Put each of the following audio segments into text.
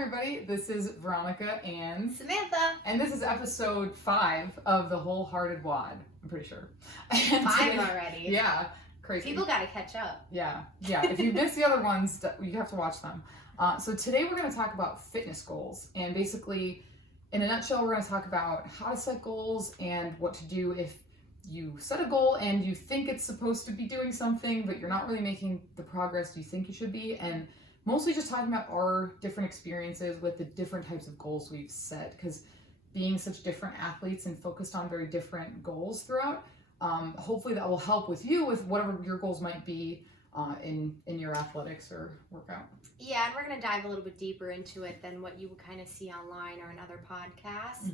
everybody, this is Veronica and Samantha. And this is episode 5 of the Wholehearted WOD, I'm pretty sure. And 5 already. Yeah, crazy. People gotta catch up. Yeah. If you missed the other ones, you have to watch them. So today we're going to talk about fitness goals, and basically, in a nutshell, we're going to talk about how to set goals and what to do if you set a goal and you think it's supposed to be doing something, but you're not really making the progress you think you should be, and mostly just talking about our different experiences with the different types of goals we've set, because being such different athletes and focused on very different goals throughout, hopefully that will help with you with whatever your goals might be in your athletics or workout. Yeah, and we're going to dive a little bit deeper into it than what you would kind of see online or in other podcasts,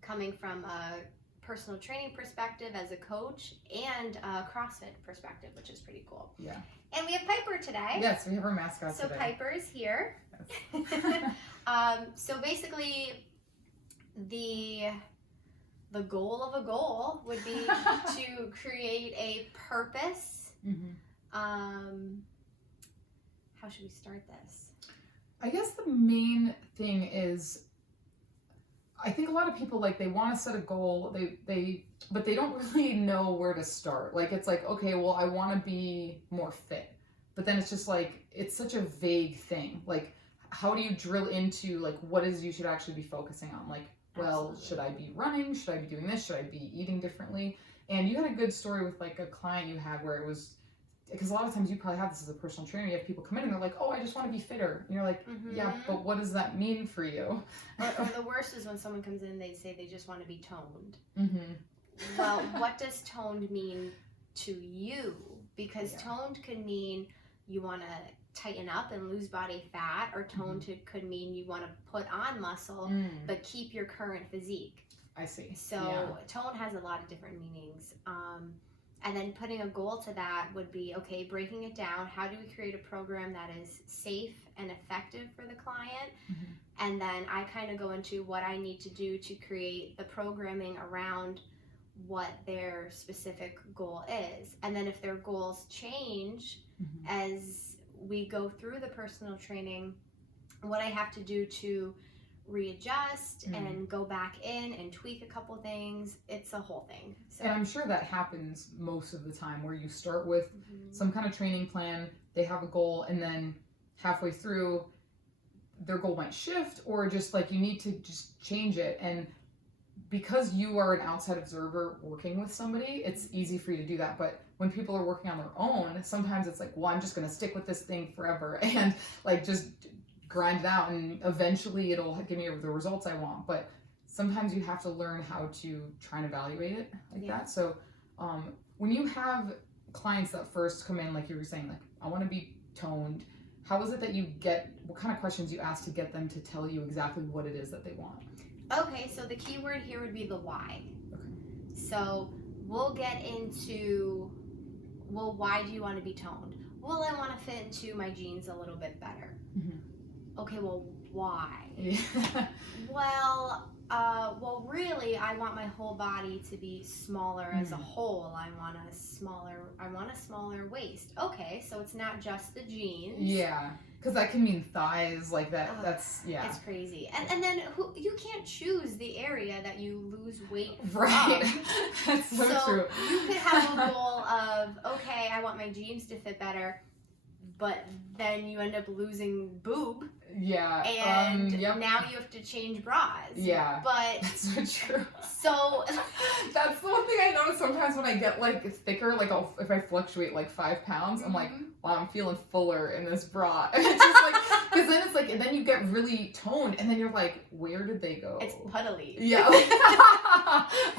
coming from a personal training perspective as a coach and a CrossFit perspective, which is pretty cool. Yeah. And we have Piper today. Yes, we have our mascot so today. So Piper's here. Yes. So basically, the goal of a goal would be to create a purpose. How should we start this? I guess the main thing is, I think a lot of people, like, they want to set a goal, but they don't really know where to start. Like, it's like, okay, well, I want to be more fit, but then it's just like, it's such a vague thing. Like, how do you drill into, like, what is you should actually be focusing on? Like, well, Absolutely. Should I be running? Should I be doing this? Should I be eating differently? And you had a good story with, like, a client you had where it was, because a lot of times you probably have this as a personal trainer, you have people come in and they're like, oh, I just want to be fitter. And you're like, yeah, but what does that mean for you? Or the worst is when someone comes in, they say they just want to be toned. Well, what does toned mean to you? Because toned could mean you want to tighten up and lose body fat, or toned could mean you want to put on muscle but keep your current physique. I see. So tone has a lot of different meanings. And then putting a goal to that would be, okay, breaking it down. How do we create a program that is safe and effective for the client? And then I kind of go into what I need to do to create the programming around what their specific goal is. And then if their goals change as we go through the personal training, what I have to do to readjust and go back in and tweak a couple things, it's a whole thing. So. And I'm sure that happens most of the time, where you start with some kind of training plan, they have a goal, and then halfway through their goal might shift, or just like you need to just change it. And because you are an outside observer working with somebody, it's easy for you to do that. But when people are working on their own, sometimes it's like, well, I'm just going to stick with this thing forever and like just grind it out, and eventually it'll give me the results I want. But sometimes you have to learn how to try and evaluate it like that. So when you have clients that first come in, like you were saying, like, I want to be toned, how is it that you get, what kind of questions you ask to get them to tell you exactly what it is that they want? Okay, so the key word here would be the why. Okay. So we'll get into, well, why do you want to be toned? Well, I want to fit into my jeans a little bit better. Okay, well, why? Well, really, I want my whole body to be smaller as a whole. I want a smaller waist. Okay, so it's not just the jeans. Yeah, because that can mean thighs, like that. That's It's crazy. And then you can't choose the area that you lose weight from. Right. That's so true. You could have a goal of, okay, I want my jeans to fit better, but then you end up losing boob. Yeah. And now you have to change bras. Yeah. But that's so true. So that's the one thing I notice sometimes when I get like thicker, like if I fluctuate like 5 pounds, I'm like, wow, I'm feeling fuller in this bra. And it's just like, because then it's like, and then you get really toned, and then you're like, where did they go? It's puddly. Yeah.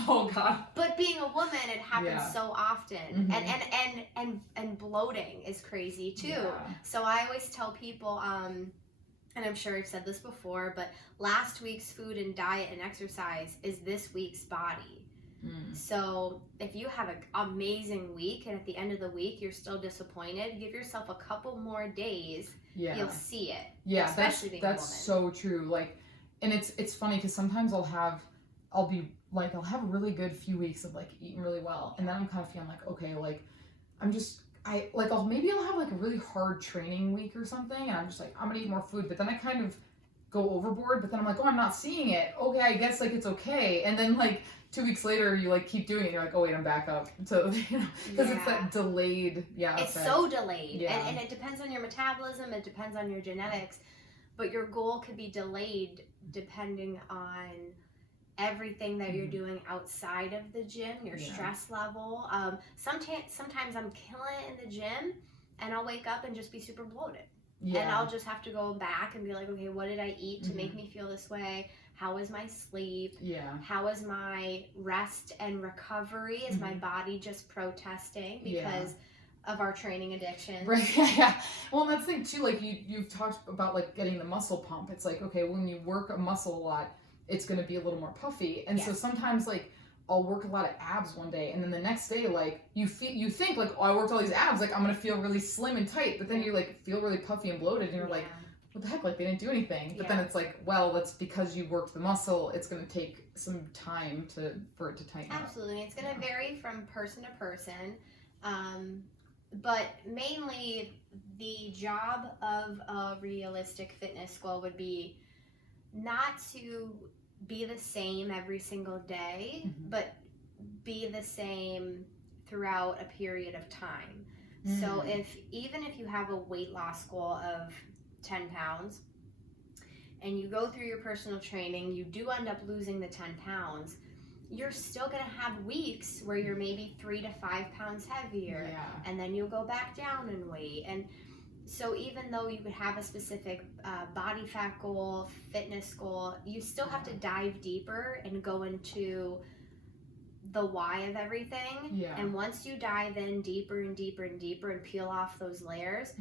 Oh God. But being a woman, it happens so often, and bloating is crazy too. Yeah. So I always tell people, and I'm sure I've said this before, but last week's food and diet and exercise is this week's body. So if you have an amazing week and at the end of the week you're still disappointed, give yourself a couple more days. You'll see it. Yeah, especially being a woman. That's so true. Like, and it's funny because sometimes I'll have a really good few weeks of like eating really well, and then I'm kind of feeling like, okay, like I'll have like a really hard training week or something, and I'm just like, I'm gonna eat more food, but then I kind of go overboard, but then I'm like, oh, I'm not seeing it. Okay, I guess like it's okay. And then like 2 weeks later, you like keep doing it. And you're like, oh wait, I'm back up. So because it's that delayed. Yeah. It's effect. so delayed, Yeah. and it depends on your metabolism. It depends on your genetics, but your goal could be delayed depending on everything that you're doing outside of the gym, your stress level. Sometimes I'm killing it in the gym, and I'll wake up and just be super bloated. Yeah. And I'll just have to go back and be like, okay, what did I eat to make me feel this way? How was my sleep? Yeah. How was my rest and recovery? Is my body just protesting because of our training addiction? Right. Yeah. Well, that's the thing too. Like you've talked about like getting the muscle pump. It's like, okay, when you work a muscle a lot, it's going to be a little more puffy. And so sometimes like I'll work a lot of abs one day, and then the next day, like you think like, oh, I worked all these abs, like I'm gonna feel really slim and tight, but then you like feel really puffy and bloated, and you're like, what the heck, like they didn't do anything. But then it's like, well, that's because you worked the muscle. It's gonna take some time for it to tighten up. Absolutely. It's gonna vary from person to person, but mainly the job of a realistic fitness goal would be not to be the same every single day, but be the same throughout a period of time. So even if you have a weight loss goal of 10 pounds and you go through your personal training, you do end up losing the 10 pounds, you're still going to have weeks where you're maybe 3 to 5 pounds heavier, and then you'll go back down in weight. And so even though you could have a specific body fat goal, fitness goal, you still have to dive deeper and go into the why of everything. Yeah. And once you dive in deeper and deeper and deeper and peel off those layers,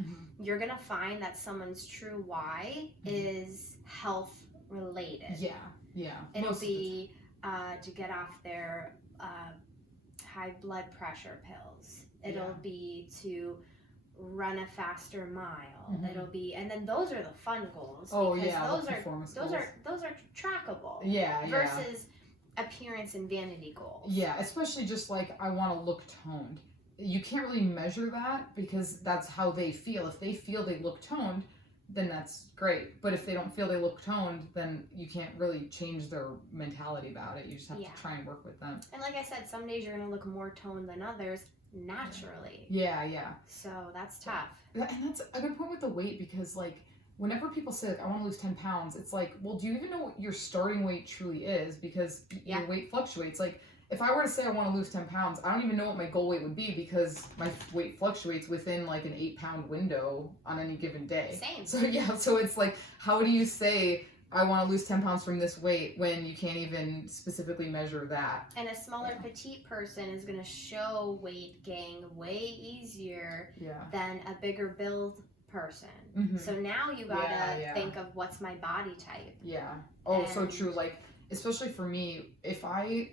you're going to find that someone's true why is health related. Yeah. Yeah. It'll be to get off their high blood pressure pills. It'll be to run a faster mile. It'll be, and then those are the fun goals. Oh because yeah, those are trackable. Yeah. Versus appearance and vanity goals. Yeah, especially just like I want to look toned. You can't really measure that because that's how they feel. If they feel they look toned, then that's great. But if they don't feel they look toned, then you can't really change their mentality about it. You just have to try and work with them. And like I said, some days you're going to look more toned than others naturally. Yeah. So that's tough. And that's a good point with the weight because like whenever people say like I want to lose 10 pounds, it's like, well, do you even know what your starting weight truly is? Because your weight fluctuates. Like if I were to say I want to lose 10 pounds, I don't even know what my goal weight would be because my weight fluctuates within like an 8-pound window on any given day. Same. So it's like, how do you say I want to lose 10 pounds from this weight when you can't even specifically measure that? And a smaller petite person is going to show weight gain way easier than a bigger build person. So now you gotta think of what's my body type. Yeah. Oh, so true. Like, especially for me, if I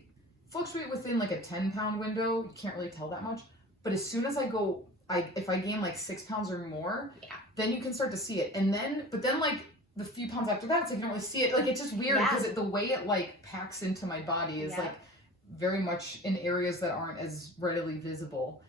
fluctuate within like a 10-pound window, you can't really tell that much. But as soon as if I gain like 6 pounds or more, then you can start to see it. But then like the few pounds after that, it's like you don't really see it. Like it's just weird because the way it like packs into my body is like very much in areas that aren't as readily visible.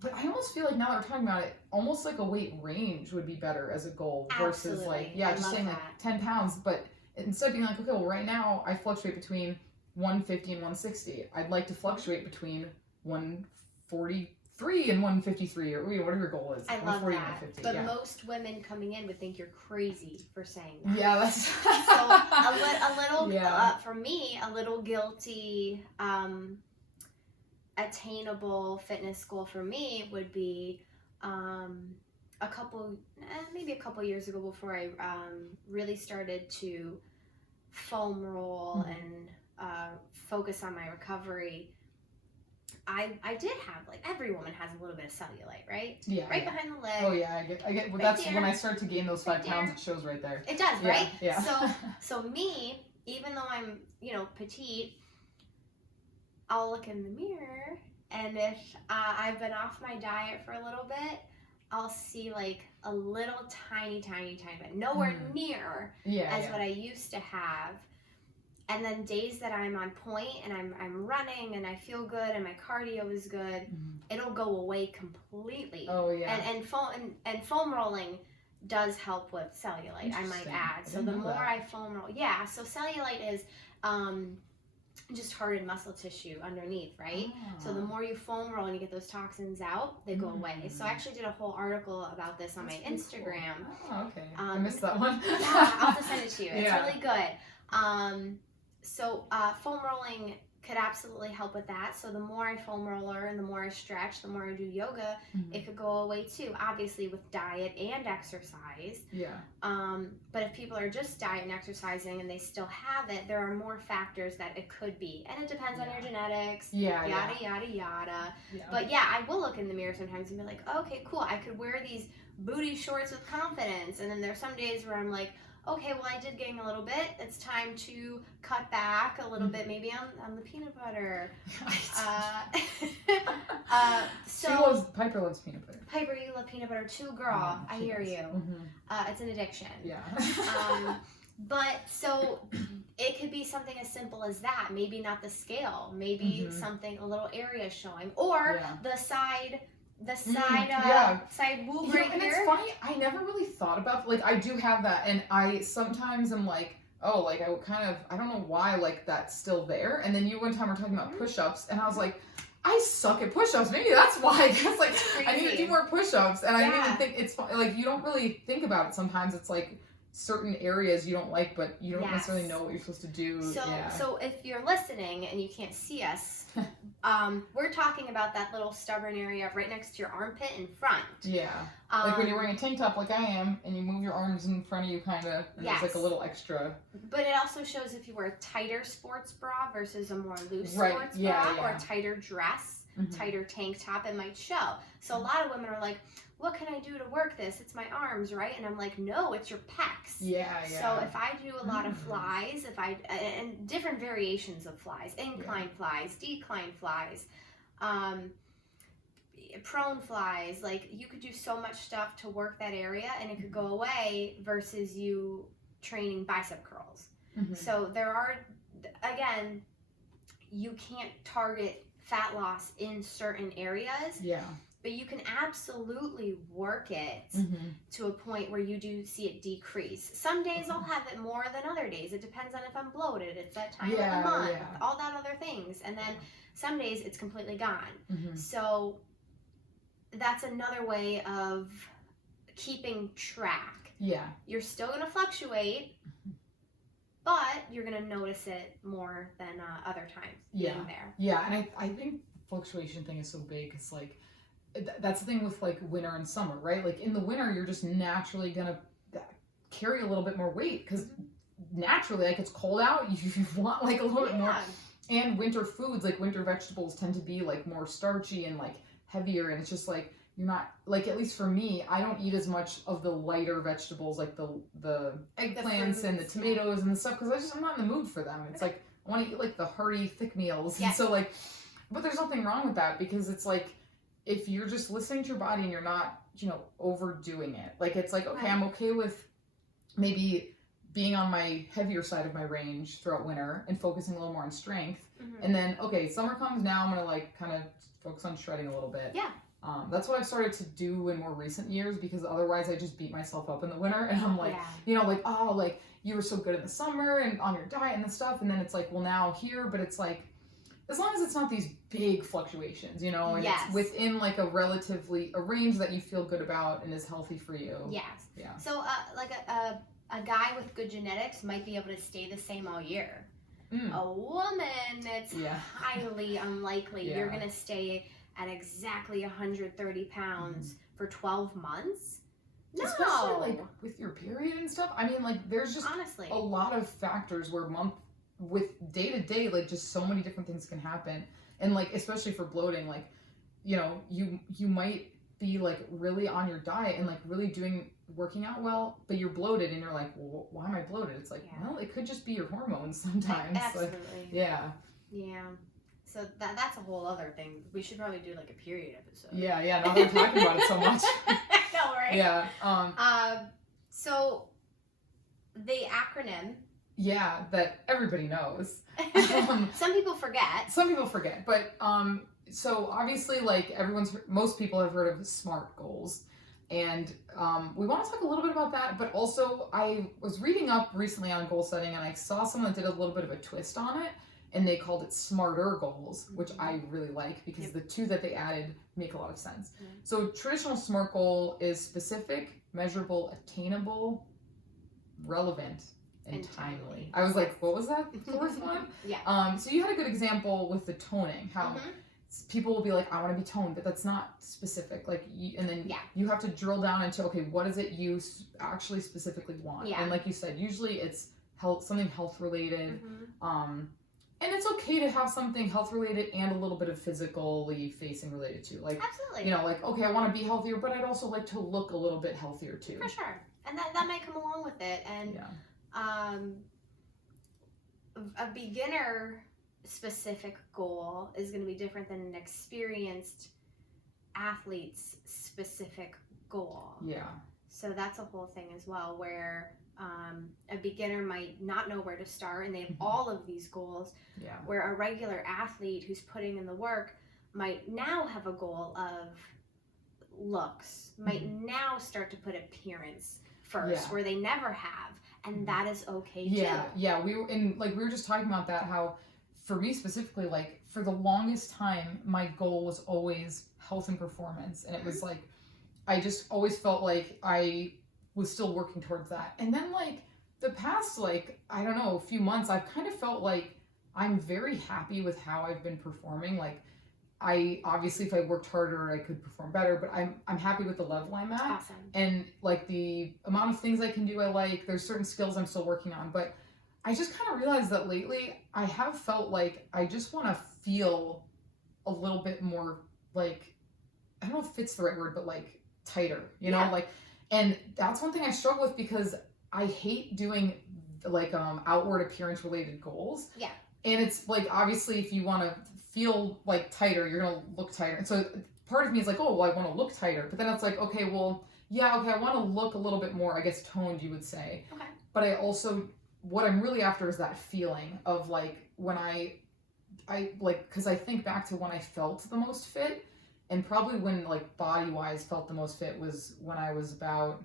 But I almost feel like now that we're talking about it, almost like a weight range would be better as a goal versus like, just saying like 10 pounds. But instead of being like, okay, well, right now I fluctuate between 150 and 160. I'd like to fluctuate between 143 and 153, or whatever your goal is. I love that. But most women coming in would think you're crazy for saying that. Yeah, that's so a little for me, a little guilty. Attainable fitness goal for me would be maybe a couple years ago before I really started to foam roll and focus on my recovery. I did have, like, every woman has a little bit of cellulite, right? Yeah. Right behind the leg. Oh yeah, I get. Well, that's when I start to gain those 5 pounds. It shows right there. It does, right? Yeah. So me, even though I'm petite, I'll look in the mirror, and if I've been off my diet for a little bit, I'll see like a little tiny bit, nowhere near as what I used to have. And then days that I'm on point and I'm running and I feel good and my cardio is good, it'll go away completely. Oh yeah. And foam rolling does help with cellulite, I might Interesting. add. I So didn't the know more that. I foam roll, so cellulite is just hardened muscle tissue underneath, right? So the Ah. more you foam roll and you get those toxins out, they go away. So I actually did a whole article about this on That's my pretty Instagram. Cool. Oh, okay. I missed that one. Yeah, I'll just send it to you. It's Yeah. really good. So foam rolling could absolutely help with that. So the more I foam roller and the more I stretch, the more I do yoga, it could go away too. Obviously with diet and exercise. Yeah. But if people are just diet and exercising and they still have it, there are more factors that it could be. And it depends on your genetics, yada, yada, yada. Yeah. But yeah, I will look in the mirror sometimes and be like, okay, cool, I could wear these booty shorts with confidence. And then there's some days where I'm like, okay, well, I did gain a little bit. It's time to cut back a little bit, maybe on the peanut butter. So Piper loves peanut butter. Piper, you love peanut butter too, girl. I hear you. It's an addiction. Yeah. But so it could be something as simple as that. Maybe not the scale. Maybe something, a little area showing, or the side boob right and here. it's funny, I never really thought about, like, I do have that, and I sometimes am like, oh, like, I don't know why, like, that's still there. And then you one time were talking about push-ups, and I was like, I suck at push-ups. Maybe that's why. I guess, like, I need to do more push-ups. And I didn't even think it's fun. Like, you don't really think about it sometimes. It's like certain areas you don't like, but you don't necessarily know what you're supposed to do. So if you're listening and you can't see us, we're talking about that little stubborn area right next to your armpit in front. Yeah. Like when you're wearing a tank top like I am, and you move your arms in front of you kind of, and there's like a little extra. But it also shows if you wear a tighter sports bra versus a more loose sports bra, or a tighter dress, tighter tank top, it might show. So a lot of women are like, what can I do to work this? It's my arms, right? And I'm like, no, it's your pecs. Yeah. So if I do a lot of flies, and different variations of flies, incline flies, decline flies, prone flies, like you could do so much stuff to work that area and it could go away versus you training bicep curls. So there are, again, you can't target fat loss in certain areas. Yeah. But you can absolutely work it to a point where you do see it decrease. Some days I'll have it more than other days. It depends on if I'm bloated. It's that time of the month, all that other things. And then some days it's completely gone. So that's another way of keeping track. Yeah. You're still going to fluctuate, but you're going to notice it more than other times being there. Yeah, and I think the fluctuation thing is so big. It's like, that's the thing with like winter and summer, right? Like in the winter, you're just naturally gonna carry a little bit more weight because naturally, like it's cold out, you want like a little bit more. And winter foods, like winter vegetables, tend to be like more starchy and like heavier, and it's just like you're not like, at least for me, I don't eat as much of the lighter vegetables like the eggplants and the tomatoes and the stuff because I'm not in the mood for them. It's like I want to eat like the hearty thick meals, and so like, but there's nothing wrong with that because it's like, if you're just listening to your body and you're not, overdoing it, like it's like, okay, I'm okay with maybe being on my heavier side of my range throughout winter and focusing a little more on strength. And then, okay, summer comes now, I'm going to like kind of focus on shredding a little bit. Yeah. That's what I've started to do in more recent years because otherwise I just beat myself up in the winter and I'm like, like, oh, like you were so good in the summer and on your diet and the stuff. And then it's like, well, now here, but it's like, as long as it's not these big fluctuations, and it's within like a range that you feel good about and is healthy for you. Yes. Yeah. So like a guy with good genetics might be able to stay the same all year. A woman, it's highly unlikely you're going to stay at exactly 130 pounds for 12 months. No. Especially like with your period and stuff. I mean, like there's just honestly a lot of factors where with day to day, like just so many different things can happen. And like, especially for bloating, like, you might be like really on your diet and like really working out well, but you're bloated and you're like, well, why am I bloated? It's like, well, it could just be your hormones sometimes. Absolutely. Like, yeah. So that's a whole other thing. We should probably do like a period episode. Yeah. Now that we're talking about it so much. No, right? Yeah. So the acronym. Yeah, that everybody knows. Some people forget. But so obviously, like most people have heard of SMART goals, And we want to talk a little bit about that, but also I was reading up recently on goal setting, and I saw someone that did a little bit of a twist on it, and they called it smarter goals, which I really like because the two that they added make a lot of sense. So traditional SMART goal is specific, measurable, attainable, relevant, and timely. I was like, what was that fourth one? So you had a good example with the toning, how people will be like, I want to be toned, but that's not specific. Like, and then you have to drill down into, okay, what is it you actually specifically want? And like you said, usually it's something health related. And it's okay to have something health related and a little bit of physically facing related too. Like, absolutely. You know, like, okay, I want to be healthier, but I'd also like to look a little bit healthier too. For sure. And that might come along with it. And a beginner specific goal is going to be different than an experienced athlete's specific goal. So that's a whole thing as well, where a beginner might not know where to start and they have all of these goals, where a regular athlete who's putting in the work might now have a goal of looks, might now start to put appearance first, where they never have, and that is okay too. We were just talking about that, how for me specifically, like for the longest time my goal was always health and performance, and it was like I just always felt like I was still working towards that. And then like the past, like, I don't know, a few months, I've kind of felt like I'm very happy with how I've been performing. Like, I obviously, if I worked harder, I could perform better, but I'm happy with the level I'm at. Awesome. And like the amount of things I can do, I like. There's certain skills I'm still working on, but I just kind of realized that lately I have felt like I just want to feel a little bit more like, I don't know if fit's the right word, but like tighter, you know, like. And that's one thing I struggle with because I hate doing like outward appearance related goals. And it's like, obviously if you want to feel like tighter, you're going to look tighter. And so part of me is like, oh, well, I want to look tighter. But then it's like, okay, well, I want to look a little bit more, I guess, toned, you would say. But I also, what I'm really after is that feeling of like when I like, because I think back to when I felt the most fit. And probably when like body-wise felt the most fit was when I was about,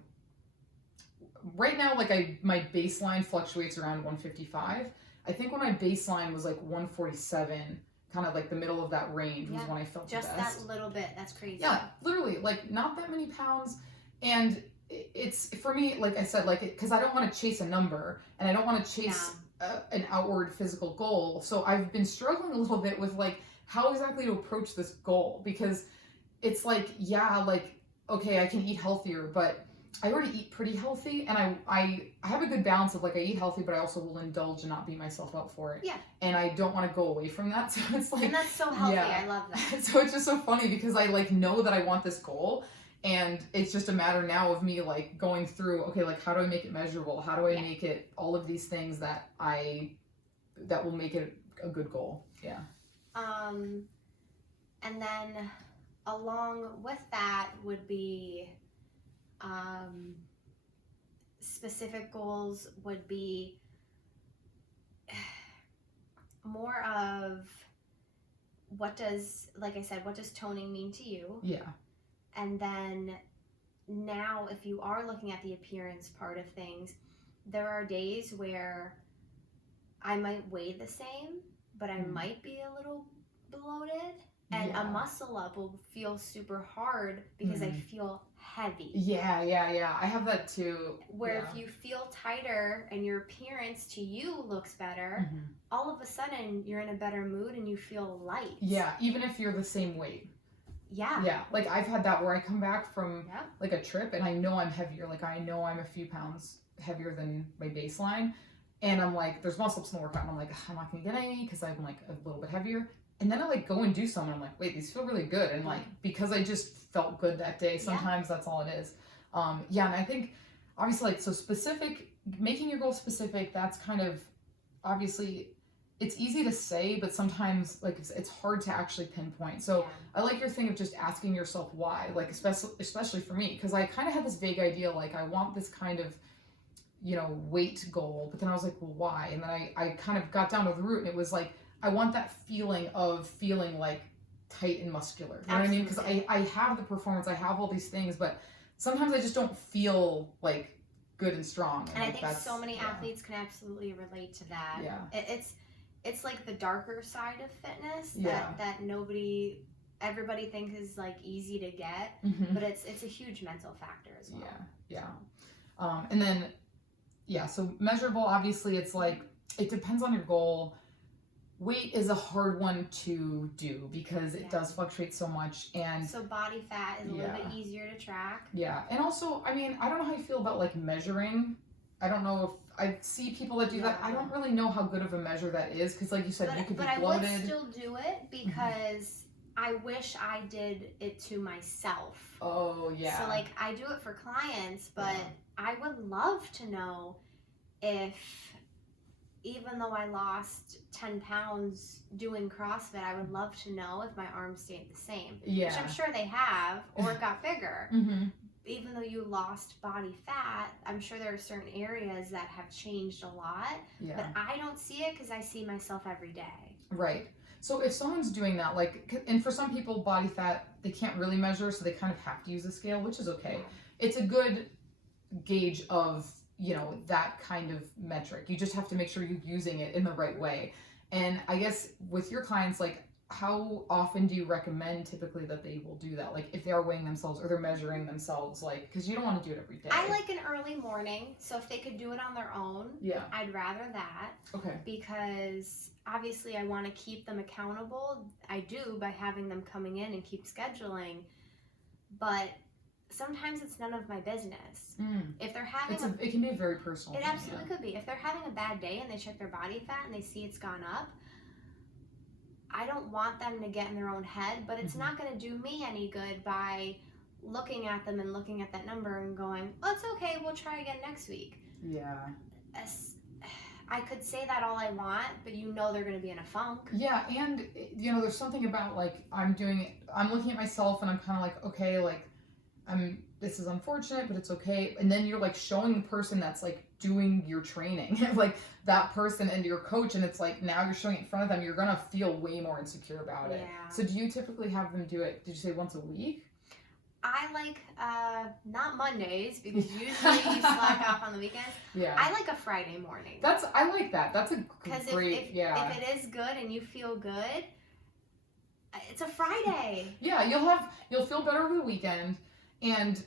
right now, like my baseline fluctuates around 155. I think when my baseline was like 147, kind of like the middle of that range was when I felt the best. Just that little bit, that's crazy. Yeah, literally, like not that many pounds. And it's, for me, like I said, like, because I don't want to chase a number and I don't want to chase an outward physical goal. So I've been struggling a little bit with like, how exactly to approach this goal, because it's like, like, okay, I can eat healthier, but I already eat pretty healthy, and I have a good balance of like I eat healthy, but I also will indulge and not beat myself up for it. And I don't want to go away from that. So it's like, and that's so healthy. I love that. So it's just so funny because I like know that I want this goal, and it's just a matter now of me like going through, okay, like how do I make it measurable? How do I make it all of these things that will make it a good goal? And then along with that would be specific goals would be more of what does toning mean to you? And then now if you are looking at the appearance part of things, there are days where I might weigh the same, but I might be a little bloated. And a muscle up will feel super hard because I feel heavy. I have that too. Where if you feel tighter and your appearance to you looks better, all of a sudden you're in a better mood and you feel light. Even if you're the same weight. Yeah. Like I've had that where I come back from like a trip and I know I'm heavier. Like I know I'm a few pounds heavier than my baseline. And I'm like, there's muscle ups in the workout. And I'm like, I'm not going to get any because I'm like a little bit heavier. And then I like go and do some and I'm like, wait, these feel really good. And like, because I just felt good that day, sometimes that's all it is. And I think obviously like, so specific, making your goal specific, that's kind of obviously it's easy to say, but sometimes like it's hard to actually pinpoint. So I like your thing of just asking yourself why, like especially for me, because I kind of had this vague idea, like I want this kind of, you know, weight goal, but then I was like, well, why? And then I kind of got down to the root, and it was like, I want that feeling of feeling like tight and muscular. You know what I mean? Because I have the performance, I have all these things, but sometimes I just don't feel like good and strong. And I like, think so many athletes can absolutely relate to that. Yeah. It's like the darker side of fitness Yeah. that everybody thinks is like easy to get, Mm-hmm. but it's a huge mental factor as well. Yeah. And then, so measurable, obviously it's like, it depends on your goal. Weight is a hard one to do because it does fluctuate so much, and so body fat is a little bit easier to track. Yeah, and also, I mean, I don't know how you feel about like measuring. I don't know if I see people that do that. I don't really know how good of a measure that is because, like you said, you could be bloated. But I would still do it because I wish I did it to myself. Oh yeah. So like I do it for clients, but I would love to know if, even though I lost 10 pounds doing CrossFit, I would love to know if my arms stayed the same. Yeah. Which I'm sure they have, or it got bigger. Mm-hmm. Even though you lost body fat, I'm sure there are certain areas that have changed a lot. Yeah. But I don't see it because I see myself every day. Right. So if someone's doing that, like, and for some people, body fat, they can't really measure, so they kind of have to use a scale, which is okay. It's a good gauge of, you know, that kind of metric. You just have to make sure you're using it in the right way. And I guess with your clients, like, how often do you recommend typically that they will do that? Like if they are weighing themselves or they're measuring themselves, like, because you don't want to do it every day. I like an early morning, so if they could do it on their own, I'd rather that. Okay. Because obviously I want to keep them accountable. I do by having them coming in and keep scheduling, but sometimes it's none of my business. If they're having it can be a very personal it thing, absolutely could be. If they're having a bad day and they check their body fat and they see it's gone up, I don't want them to get in their own head, but it's not going to do me any good by looking at them and looking at that number and going, oh, it's okay, we'll try again next week. Yeah. I could say that all I want, but you know they're going to be in a funk. Yeah, and, you know, there's something about, like, I'm looking at myself and I'm kind of like, okay, like, this is unfortunate, but it's okay. And then you're like showing the person that's like doing your training, like that person and your coach, and it's like now you're showing it in front of them, you're gonna feel way more insecure about it. So do you typically have them do it, did you say once a week? I like, not Mondays, because usually you slack off on the weekends. Yeah. I like a Friday morning. I like that. That's a great, if it is good and you feel good, it's a Friday. Yeah, you'll feel better over the weekend. And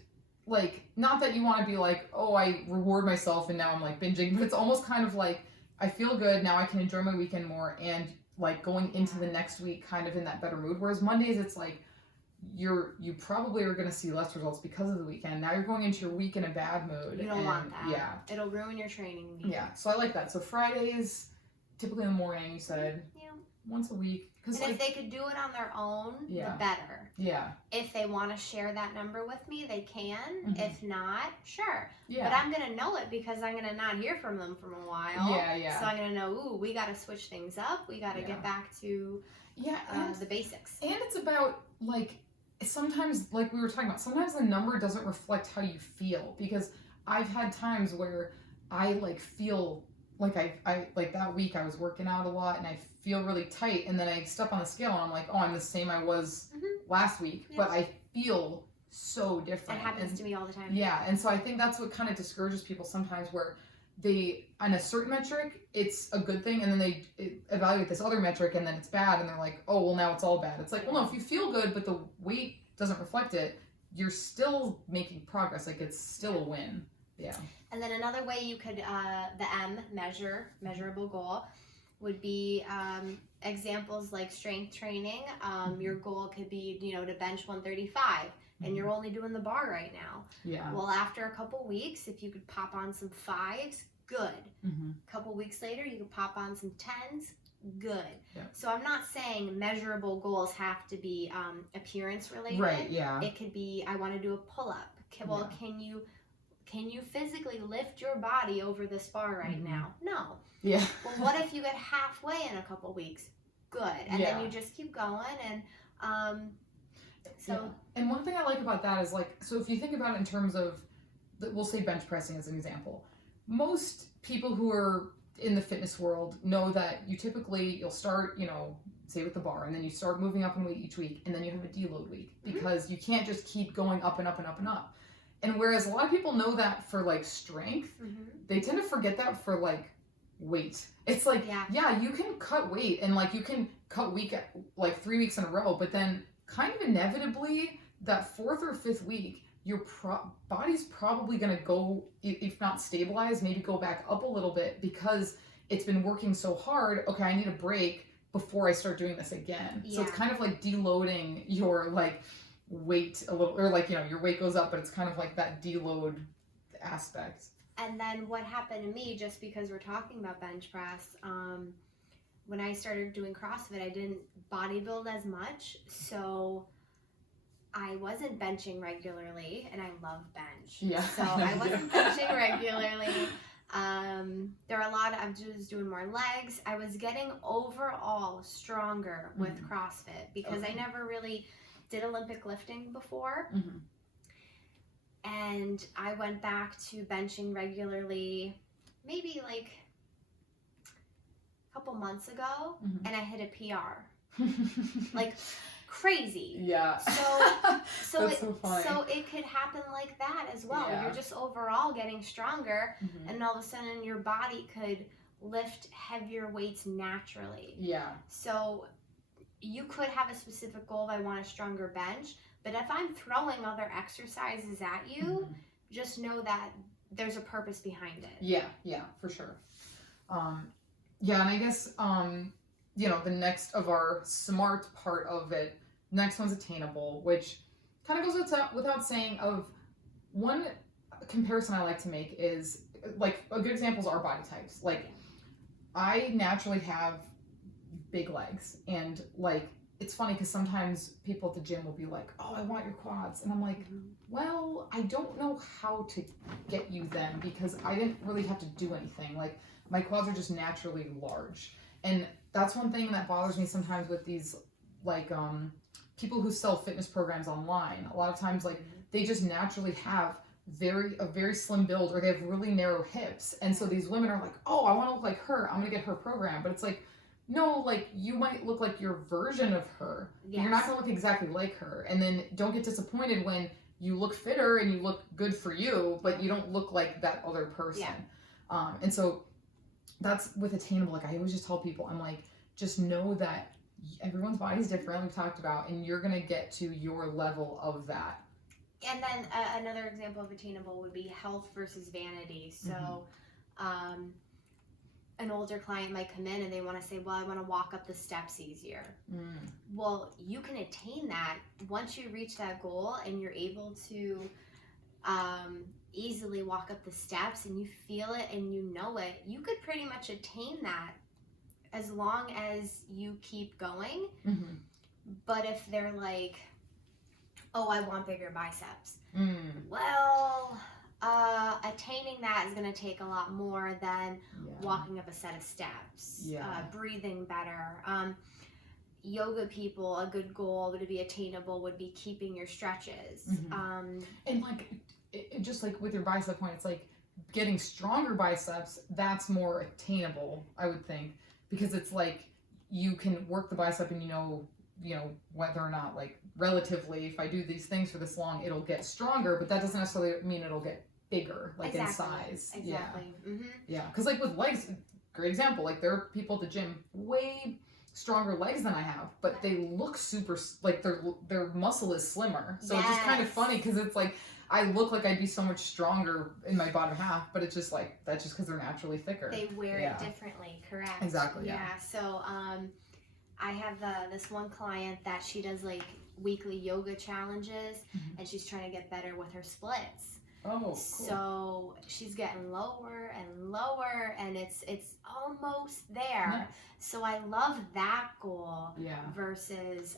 like, not that you want to be like, oh, I reward myself and now I'm like binging, but it's almost kind of like, I feel good, now I can enjoy my weekend more, and like going into the next week kind of in that better mood. Whereas Mondays, it's like, you probably are going to see less results because of the weekend. Now you're going into your week in a bad mood. You don't want that. Yeah. It'll ruin your training week. Yeah, so I like that. So Fridays, typically in the morning, you said, once a week. And like, if they could do it on their own, the better. Yeah. If they want to share that number with me, they can. If not, sure. Yeah. But I'm going to know it because I'm going to not hear from them for a while. Yeah. So I'm going to know, ooh, we got to switch things up. We got to get back to the basics. And it's about, like, sometimes, like we were talking about, sometimes the number doesn't reflect how you feel. Because I've had times where I, like, feel like I like that week I was working out a lot and I feel really tight, and then I step on the scale and I'm like, oh, I'm the same I was last week, but I feel so different. It happens to me all the time. Yeah, and so I think that's what kind of discourages people sometimes, where they, on a certain metric, it's a good thing, and then they evaluate this other metric and then it's bad, and they're like, oh, well, now it's all bad. It's like, well, no, if you feel good but the weight doesn't reflect it, you're still making progress. Like, it's still a win. Yeah. And then another way you could, measurable goal, would be examples like strength training. Your goal could be, to bench 135, and you're only doing the bar right now. Yeah. Well, after a couple weeks, if you could pop on some 5s, good. A couple weeks later, you could pop on some 10s, good. Yeah. So I'm not saying measurable goals have to be appearance related. Right, yeah. It could be, I want to do a pull-up. Well, can you physically lift your body over this bar right now? No. Yeah. Well, what if you get halfway in a couple weeks? Good. And then you just keep going. And And one thing I like about that is, like, so if you think about it in terms of, we'll say bench pressing as an example. Most people who are in the fitness world know that you'll start, say with the bar, and then you start moving up in weight each week, and then you have a deload week, because you can't just keep going up and up and up and up. And whereas a lot of people know that for like strength, they tend to forget that for like weight. It's like, yeah, you can cut weight and like you can cut like 3 weeks in a row, but then kind of inevitably that 4th or 5th week, your body's probably going to go, if not stabilize, maybe go back up a little bit because it's been working so hard. Okay, I need a break before I start doing this again. So it's kind of like deloading your like weight a little, or like, you know, your weight goes up, but it's kind of like that deload aspect. And then what happened to me, just because we're talking about bench press, when I started doing CrossFit, I didn't bodybuild as much, so I wasn't benching regularly, and I love bench. Yeah. So I wasn't benching regularly. There are a lot of, I was just doing more legs. I was getting overall stronger with CrossFit because I never really did Olympic lifting before. And I went back to benching regularly maybe like a couple months ago, and I hit a PR. Like crazy. Yeah. So That's so funny. So it could happen like that as well. Yeah. You're just overall getting stronger, and all of a sudden your body could lift heavier weights naturally. Yeah. So you could have a specific goal. I want a stronger bench, but if I'm throwing other exercises at you, just know that there's a purpose behind it. Yeah, for sure. Yeah, and I guess you know, the next of our SMART part of it, next one's attainable, which kind of goes without saying. Of one comparison I like to make is, like, a good example is our body types. Like, I naturally have big legs, and like, it's funny because sometimes people at the gym will be like, oh, I want your quads, and I'm like, well, I don't know how to get you them because I didn't really have to do anything. Like, my quads are just naturally large. And that's one thing that bothers me sometimes with these, like, people who sell fitness programs online. A lot of times, like, they just naturally have a very slim build, or they have really narrow hips. And so these women are like, oh, I want to look like her, I'm gonna get her program. But it's like, no, like, you might look like your version of her. Yes. You're not gonna look exactly like her. And then don't get disappointed when you look fitter and you look good for you, but you don't look like that other person. And so that's with attainable. Like, I always just tell people, I'm like, just know that everyone's body is different, we talked about, and you're gonna get to your level of that. And then another example of attainable would be health versus vanity. So an older client might come in and they want to say, well, I want to walk up the steps easier. Well, you can attain that once you reach that goal and you're able to easily walk up the steps and you feel it and you know it. You could pretty much attain that as long as you keep going. But if they're like, oh, I want bigger biceps. Well, attaining that is going to take a lot more than walking up a set of steps, breathing better. Yoga people, a good goal to be attainable would be keeping your stretches. And like, just like with your bicep point, it's like getting stronger biceps, that's more attainable, I would think, because it's like you can work the bicep and you know whether or not, like, relatively, if I do these things for this long, it'll get stronger, but that doesn't necessarily mean it'll get bigger, like, in size. Exactly. Yeah, because like with legs, great example, like, there are people at the gym way stronger legs than I have, but they look super, like, their muscle is slimmer, so it's just kind of funny because it's like I look like I'd be so much stronger in my bottom half, but it's just like, that's just because they're naturally thicker. They wear it differently, correct? Exactly. So I have this one client that she does like weekly yoga challenges, and she's trying to get better with her splits. Oh, cool. So she's getting lower and lower, and it's almost there. Nice. So I love that goal versus,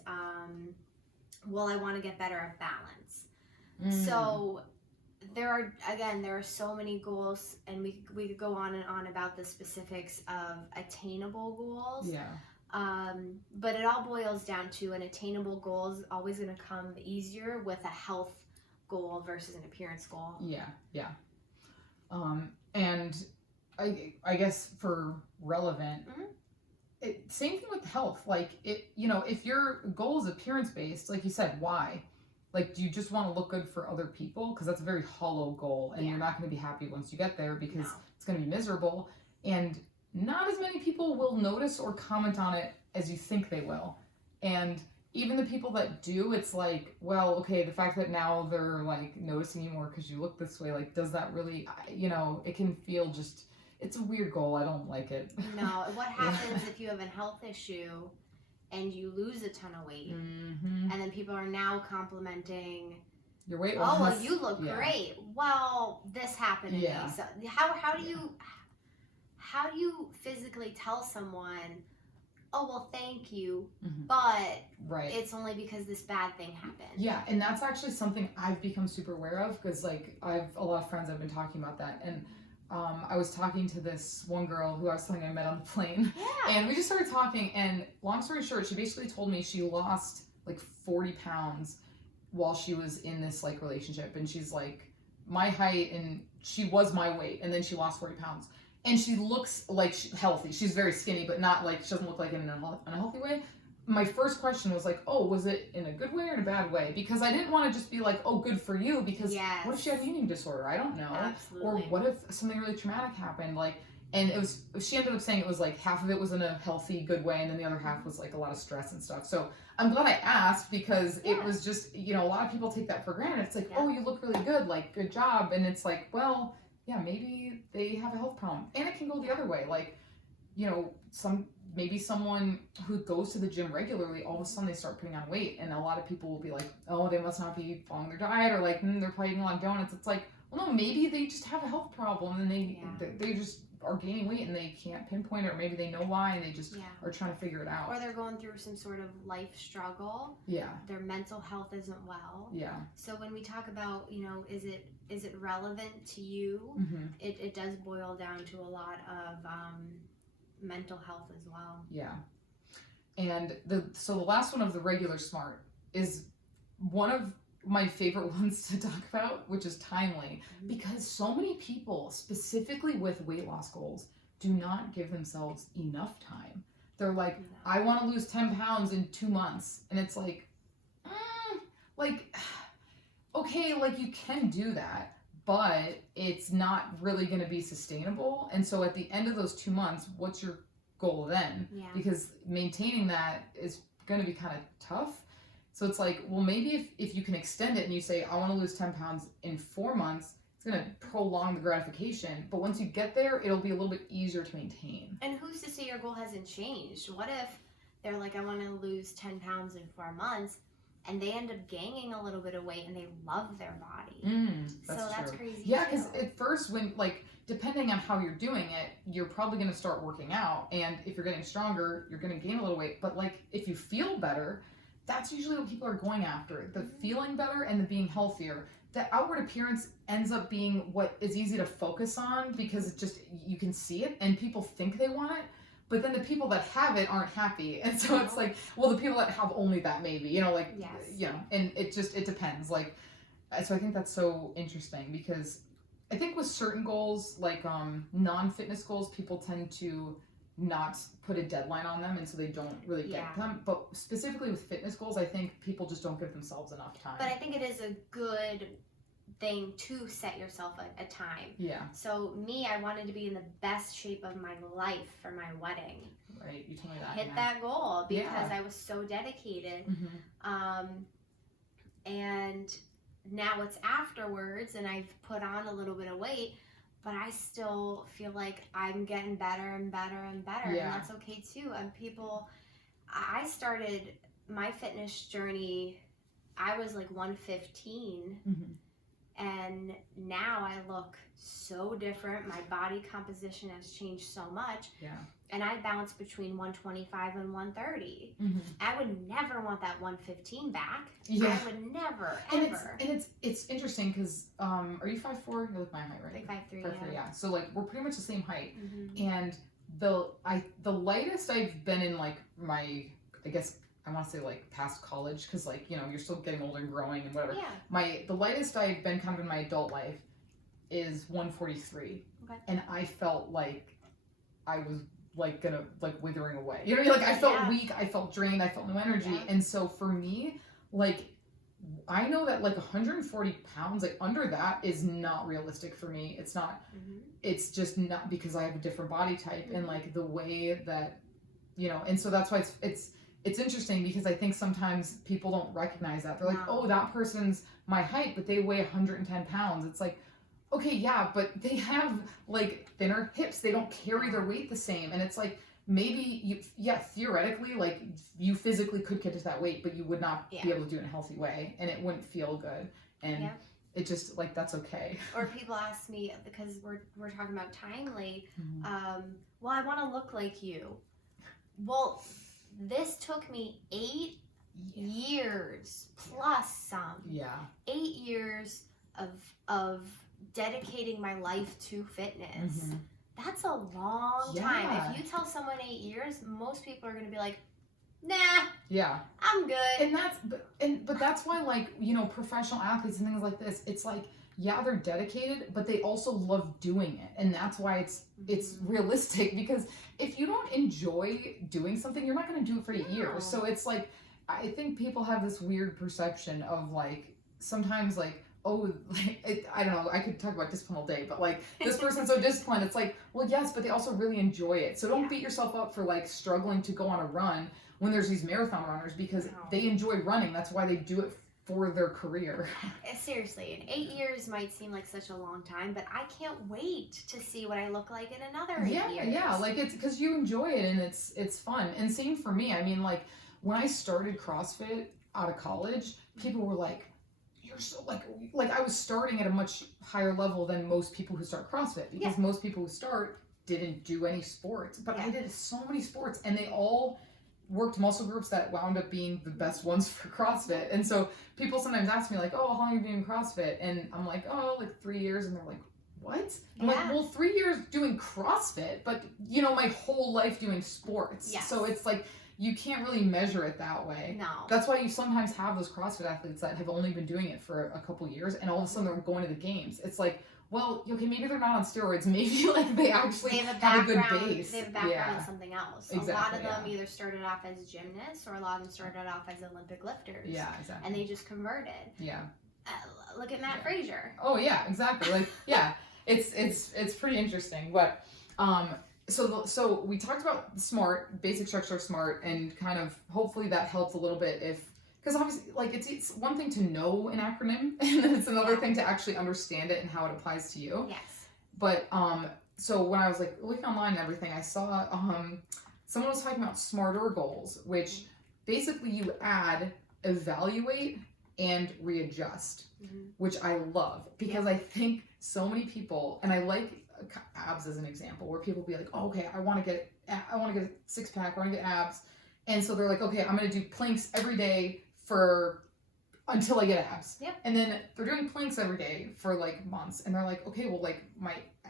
well, I want to get better at balance. So there are so many goals, and we could go on and on about the specifics of attainable goals. But it all boils down to an attainable goal is always going to come easier with a health goal versus an appearance goal. And I guess for relevant, same thing with health. Like, if your goal is appearance based, like you said, why? Like, do you just want to look good for other people? Because that's a very hollow goal, and you're not going to be happy once you get there because it's going to be miserable. And not as many people will notice or comment on it as you think they will. And even the people that do, it's like, well, okay, the fact that now they're like noticing you more because you look this way, like, does that really, you know, it can feel just, it's a weird goal. I don't like it. No, what happens if you have a health issue and you lose a ton of weight, and then people are now complimenting your weight loss? Oh, well, you look great. Well, this happened to me. So how do you physically tell someone, oh, well, thank you, but it's only because this bad thing happened? Yeah, and that's actually something I've become super aware of, because like I've a lot of friends have been talking about that. And I was talking to this one girl who I was telling I met on the plane, and we just started talking, and long story short, she basically told me she lost like 40 pounds while she was in this like relationship, and she's like my height, and she was my weight, and then she lost 40 pounds. And she looks like healthy. She's very skinny, but not like, she doesn't look like in an unhealthy way. My first question was like, oh, was it in a good way or in a bad way? Because I didn't want to just be like, oh, good for you. Because what if she had an eating disorder? I don't know. Absolutely. Or what if something really traumatic happened? Like, and it was, she ended up saying it was like half of it was in a healthy, good way, and then the other half was like a lot of stress and stuff. So I'm glad I asked, because it was just, you know, a lot of people take that for granted. It's like, oh, you look really good, like, good job. And it's like, well, yeah, maybe they have a health problem. And it can go the other way. Like, you know, maybe someone who goes to the gym regularly, all of a sudden they start putting on weight, and a lot of people will be like, oh, they must not be following their diet, or like, they're probably eating a lot of donuts. It's like, well, no, maybe they just have a health problem, and they just are gaining weight, and they can't pinpoint it, or maybe they know why, and they just are trying to figure it out. Or they're going through some sort of life struggle. Yeah. Their mental health isn't well. Yeah. So when we talk about, you know, is it relevant to you? It does boil down to a lot of mental health as well. Yeah. And the last one of the regular SMART is one of my favorite ones to talk about, which is timely, because so many people, specifically with weight loss goals, do not give themselves enough time. They're like, I want to lose 10 pounds in 2 months. And it's like, okay, like, you can do that, but it's not really going to be sustainable. And so at the end of those 2 months, what's your goal then? Because maintaining that is going to be kind of tough. So it's like, well, maybe if you can extend it and you say, I want to lose 10 pounds in 4 months, it's going to prolong the gratification. But once you get there, it'll be a little bit easier to maintain. And who's to say your goal hasn't changed? What if they're like, I want to lose 10 pounds in 4 months, and they end up gaining a little bit of weight and they love their body? That's crazy. Yeah, because at first, when, like, depending on how you're doing it, you're probably going to start working out. And if you're getting stronger, you're going to gain a little weight. But, like, if you feel better, that's usually what people are going after. The feeling better and the being healthier. The outward appearance ends up being what is easy to focus on, because it's just, you can see it and people think they want it. But then the people that have it aren't happy. And so it's like, well, the people that have only that, maybe, you know, like, you know, and it depends. Like, so I think that's so interesting, because I think with certain goals, like non-fitness goals, people tend to not put a deadline on them, and so they don't really get them. But specifically with fitness goals, I think people just don't give themselves enough time. But I think it is a good thing to set yourself a time. Yeah. So me, I wanted to be in the best shape of my life for my wedding. Right, you told me that. Hit that goal because I was so dedicated. And now it's afterwards, and I've put on a little bit of weight, but I still feel like I'm getting better and better and better, and that's okay too. And I started my fitness journey, I was like 115, and now I look so different. My body composition has changed so much. And I bounce between 125 and 130. I would never want that 115 back. I would never, ever. And it's interesting, because are you 5'4"? You're like my height, right? Like 5'3", 5'3", yeah. So like we're pretty much the same height. And the lightest I've been in, like, my, I guess I want to say, like, past college, because, like, you know, you're still getting older and growing and whatever. The lightest I've been kind of in my adult life is 143. And I felt like I was like gonna, like, withering away. You know what I mean? Like, I felt weak, I felt drained, I felt no energy. And so for me, like, I know that like 140 pounds, like under that is not realistic for me. It's not, it's just not, because I have a different body type and like the way that, you know, and so that's why it's interesting, because I think sometimes people don't recognize that. They're like, oh, that person's my height, but they weigh 110 pounds. It's like, okay, yeah, but they have like thinner hips. They don't carry their weight the same. And it's like, maybe you, yeah, theoretically, like you physically could get to that weight, but you would not be able to do it in a healthy way, and it wouldn't feel good. And it just like, that's okay. Or people ask me, because we're talking about timely, well, I want to look like you. Well, this took me 8 years plus some. 8 years of dedicating my life to fitness. That's a long time. If you tell someone 8 years, most people are going to be like, nah, I'm good. And that's, but that's why, like, you know, professional athletes and things like this, it's like, yeah, they're dedicated, but they also love doing it. And that's why it's realistic, because if you don't enjoy doing something, you're not going to do it for 8 years. So it's like, I think people have this weird perception of like, sometimes like, oh, like, I don't know, I could talk about discipline all day, but like, this person's so disciplined. It's like, well, yes, but they also really enjoy it. So don't beat yourself up for like struggling to go on a run when there's these marathon runners, because they enjoy running. That's why they do it for their career. Seriously, and 8 years might seem like such a long time, but I can't wait to see what I look like in another 8 years. Yeah, like it's because you enjoy it and it's fun. And same for me. I mean, like when I started CrossFit out of college, people were like, you're so like I was starting at a much higher level than most people who start CrossFit, because most people who start didn't do any sports, but I did so many sports, and they all worked muscle groups that wound up being the best ones for CrossFit. And so people sometimes ask me like, oh, how long have you been in CrossFit? And I'm like, oh, like 3 years. And they're like, what? I'm like, well, 3 years doing CrossFit, but you know, my whole life doing sports. So it's like, you can't really measure it that way. No. That's why you sometimes have those CrossFit athletes that have only been doing it for a couple years, and all of a sudden they're going to the games. It's like, well, okay, maybe they're not on steroids. Maybe like they actually have a good base. They have a background in something else. Exactly, a lot of them either started off as gymnasts, or a lot of them started off as Olympic lifters. Yeah, exactly. And they just converted. Yeah. Look at Matt Frazier. Oh yeah, exactly. Like it's pretty interesting. But so we talked about SMART, basic structure of SMART, and kind of hopefully that helps a little bit, if because obviously like it's one thing to know an acronym, and then it's another thing to actually understand it and how it applies to you. Yes. But so when I was like looking online and everything, I saw someone was talking about SMARTer goals, which basically you add evaluate and readjust, which I love, because I think so many people, and I like abs as an example, where people be like, oh, okay, I want to get a six pack, I want to get abs, and so they're like, okay, I'm gonna do planks every day until I get abs. And then they're doing planks every day for like months, and they're like, okay, well, like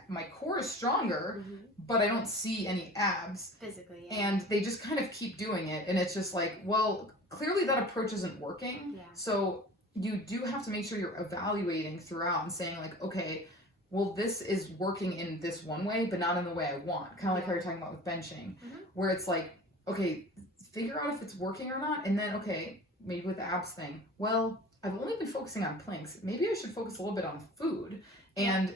my core is stronger, but I don't see any abs physically, and they just kind of keep doing it, and it's just like, well, clearly that approach isn't working. So you do have to make sure you're evaluating throughout and saying like, okay, well, this is working in this one way, but not in the way I want. Kind of like how you're talking about with benching, where it's like, okay, figure out if it's working or not, and then, okay, maybe with the abs thing, well, I've only been focusing on planks. Maybe I should focus a little bit on food and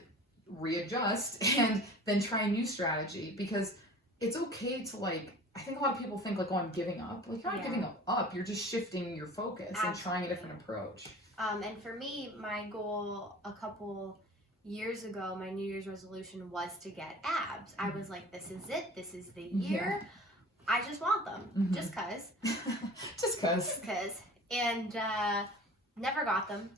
readjust, and then try a new strategy, because it's okay to like, I think a lot of people think like, oh, I'm giving up. Like, you're not giving up. You're just shifting your focus and trying a different approach. And for me, my goal a couple years ago, my New Year's resolution was to get abs. I was like, this is it. This is the year. I just want them. Just cause. Just cause. And never got them.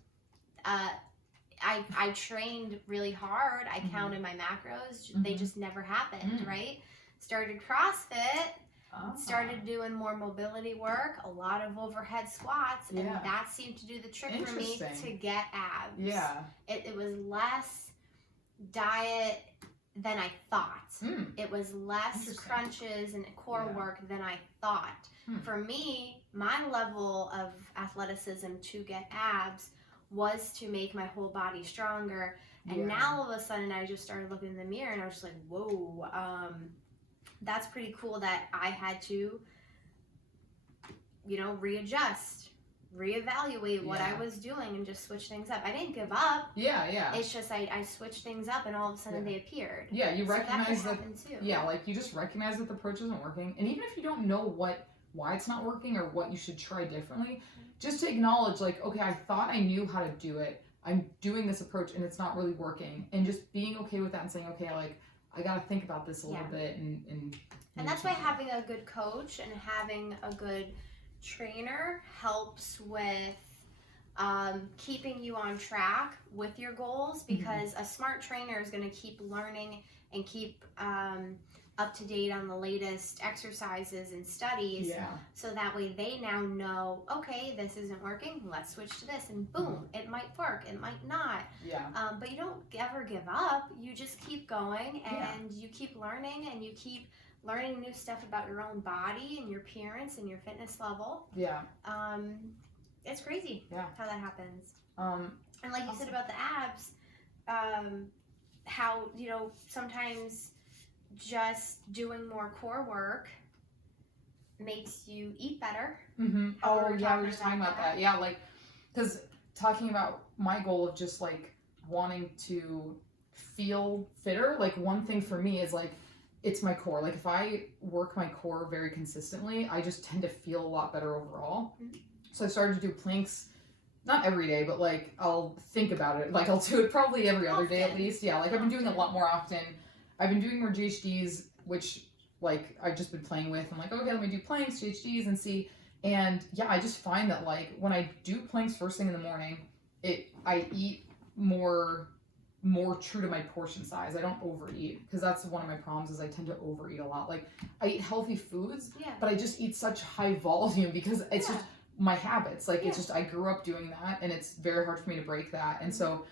I trained really hard. I counted my macros. They just never happened, right? Started CrossFit. Started doing more mobility work, a lot of overhead squats, and that seemed to do the trick for me to get abs. It was less diet than I thought. It was less crunches and core work than I thought. For me, my level of athleticism to get abs was to make my whole body stronger. And now all of a sudden I just started looking in the mirror and I was just like, whoa, that's pretty cool that I had to, readjust, reevaluate what I was doing and just switch things up. I didn't give up. Yeah. It's just I switched things up and all of a sudden they appeared. Yeah, you recognize that. Too. Yeah, like you just recognize that the approach isn't working, and even if you don't know why it's not working or what you should try differently, just to acknowledge like, okay, I thought I knew how to do it. I'm doing this approach and it's not really working, and just being okay with that and saying, okay, like I got to think about this a little bit and that's why having a good coach and having a good trainer helps with keeping you on track with your goals, because a smart trainer is going to keep learning and keep up to date on the latest exercises and studies, so that way they now know, okay, this isn't working, let's switch to this, and boom, it might work, it might not. But you don't ever give up, you just keep going, and you keep learning, and you keep learning new stuff about your own body and your appearance and your fitness level. It's crazy how that happens. And like you said about the abs, how, you know, sometimes just doing more core work makes you eat better. Oh yeah, we were just talking about that. Yeah, like, because talking about my goal of just like wanting to feel fitter, like one thing for me is like, it's my core. Like if I work my core very consistently, I just tend to feel a lot better overall. So I started to do planks, not every day, but like I'll think about it. Like I'll do it probably every other day at least. Yeah, like I've been doing it a lot more often. I've been doing more GHDs, which like I've just been playing with. I'm like, okay, let me do planks, GHDs, and see. And yeah, I just find that like when I do planks first thing in the morning, I eat more true to my portion size. I don't overeat, because that's one of my problems is I tend to overeat a lot. Like I eat healthy foods, but I just eat such high volume because it's just my habits. Like it's just, I grew up doing that, and it's very hard for me to break that. And so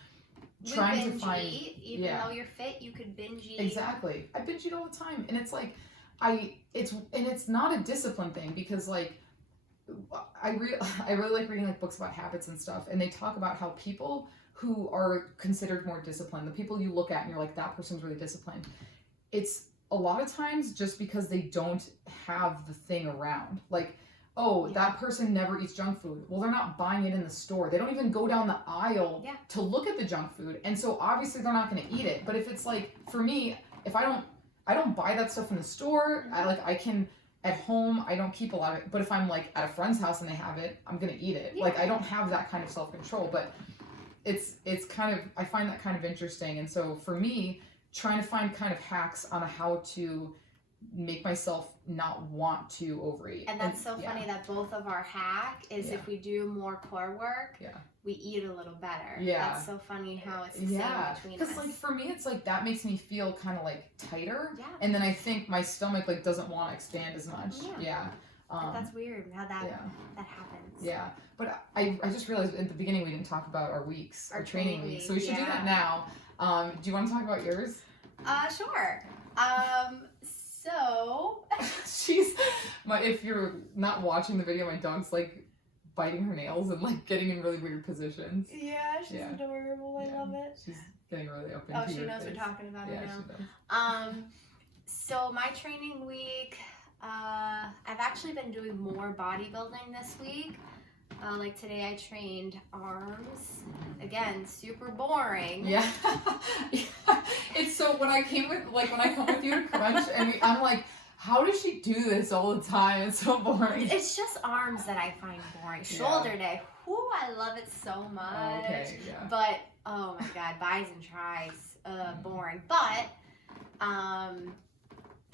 trying to find, even though you're fit, you could binge eat. Exactly. I binge eat all the time, and it's like it's not a discipline thing, because like I really like reading like books about habits and stuff, and they talk about how people who are considered more disciplined, the people you look at and you're like, that person's really disciplined, it's a lot of times just because they don't have the thing around. Like, that person never eats junk food. Well, they're not buying it in the store. They don't even go down the aisle to look at the junk food. And so obviously they're not going to eat it. But if it's like, for me, if I don't buy that stuff in the store, I can at home, I don't keep a lot of it. But if I'm like at a friend's house and they have it, I'm going to eat it. Like I don't have that kind of self-control, but it's kind of, I find that kind of interesting. And so for me, trying to find kind of hacks on how to make myself not want to overeat. And that's funny that both of our hack is if we do more core work, we eat a little better. That's so funny how it's the same between us. Because like for me, it's like that makes me feel kind of like tighter. And then I think my stomach like doesn't want to expand as much. That's weird how that happens. But I just realized at the beginning we didn't talk about our weeks, our training weeks. So we should do that now. Do you want to talk about yours? Sure. So if you're not watching the video, my dog's like biting her nails and like getting in really weird positions. Yeah, she's adorable. I love it. She's getting really up into she knows we're talking about it now. She does. So my training week, I've actually been doing more bodybuilding this week. Like today I trained arms. Again, super boring. Yeah. It's so when I come with you to crunch and I'm like, how does she do this all the time? It's so boring. It's just arms that I find boring. Shoulder day. Whoo, I love it so much. Okay, But oh my god, bis and tris, boring. But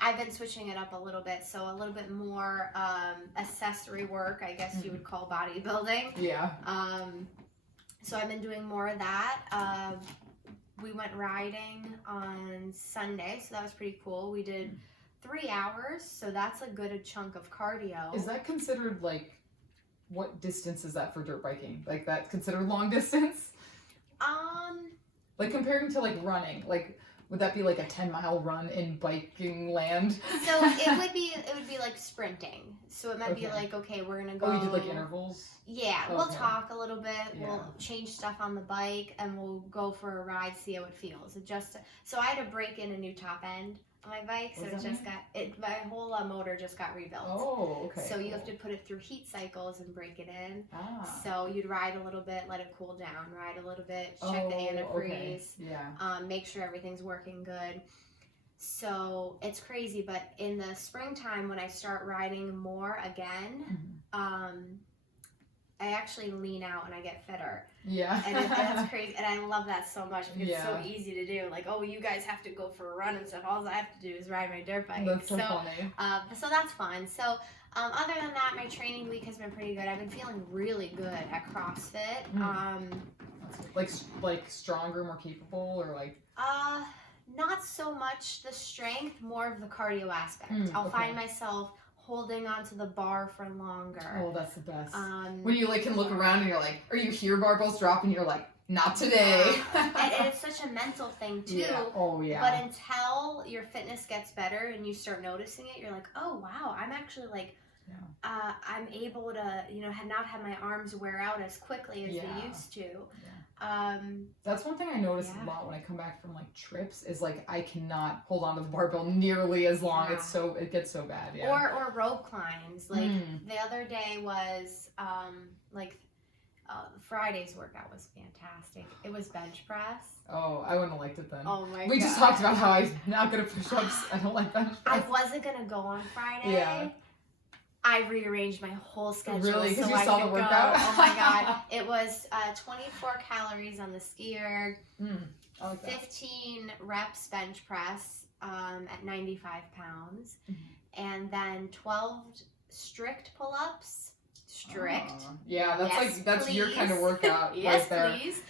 I've been switching it up a little bit, so a little bit more accessory work, I guess you would call bodybuilding. Yeah. So I've been doing more of that. We went riding on Sunday, so that was pretty cool. We did 3 hours, so that's a good chunk of cardio. Is that considered like, what distance is that for dirt biking? Like that's considered long distance? Like comparing to like running, like would that be like a 10-mile run in biking land? So it would be like sprinting. So it might be like, okay, we're gonna go. Oh, you did like intervals? Yeah, we'll talk a little bit. We'll change stuff on the bike, and we'll go for a ride, see how it feels. So I had to break in a new top end My bike, so What it does that just my whole motor just got rebuilt. Oh, okay. So you have to put it through heat cycles and break it in. Ah. So you'd ride a little bit, let it cool down, ride a little bit, check the antifreeze, okay. Yeah. Make sure everything's working good. So it's crazy, but in the springtime when I start riding more again, I actually lean out and I get fitter. Yeah. And that's crazy. And I love that so much because it's so Yeah. easy to do. Like, oh, you guys have to go for a run and stuff. All I have to do is ride my dirt bike. That's so funny. So that's fun. So other than that, my training week has been pretty good. I've been feeling really good at CrossFit. Like stronger, more capable, or like? Not so much the strength, more of the cardio aspect. I'll find myself holding onto the bar for longer. Oh, that's the best. When you like can look around and you're like, or you hear barbells drop and you're like, not today. And it's such a mental thing too. Yeah. Oh yeah. But until your fitness gets better and you start noticing it, you're like, oh wow, I'm actually like, I'm able to, not have my arms wear out as quickly as they used to. That's one thing I notice a lot when I come back from like trips is like I cannot hold on to the barbell nearly as long. It gets so bad. Yeah. Or rope climbs. Like the other day was Friday's workout was fantastic. It was bench press. Oh, I wouldn't have liked it then. Oh my god. We just talked about how I'm not good at push-ups. I don't like bench press. I wasn't gonna go on Friday. Yeah. I rearranged my whole schedule really? so you I saw could the workout? go. Oh my god. It was 24 calories on the skier, I like that. 15 reps bench press at 95 pounds, and then 12 strict pull-ups. Yeah, that's your kind of workout yes, right there. Please.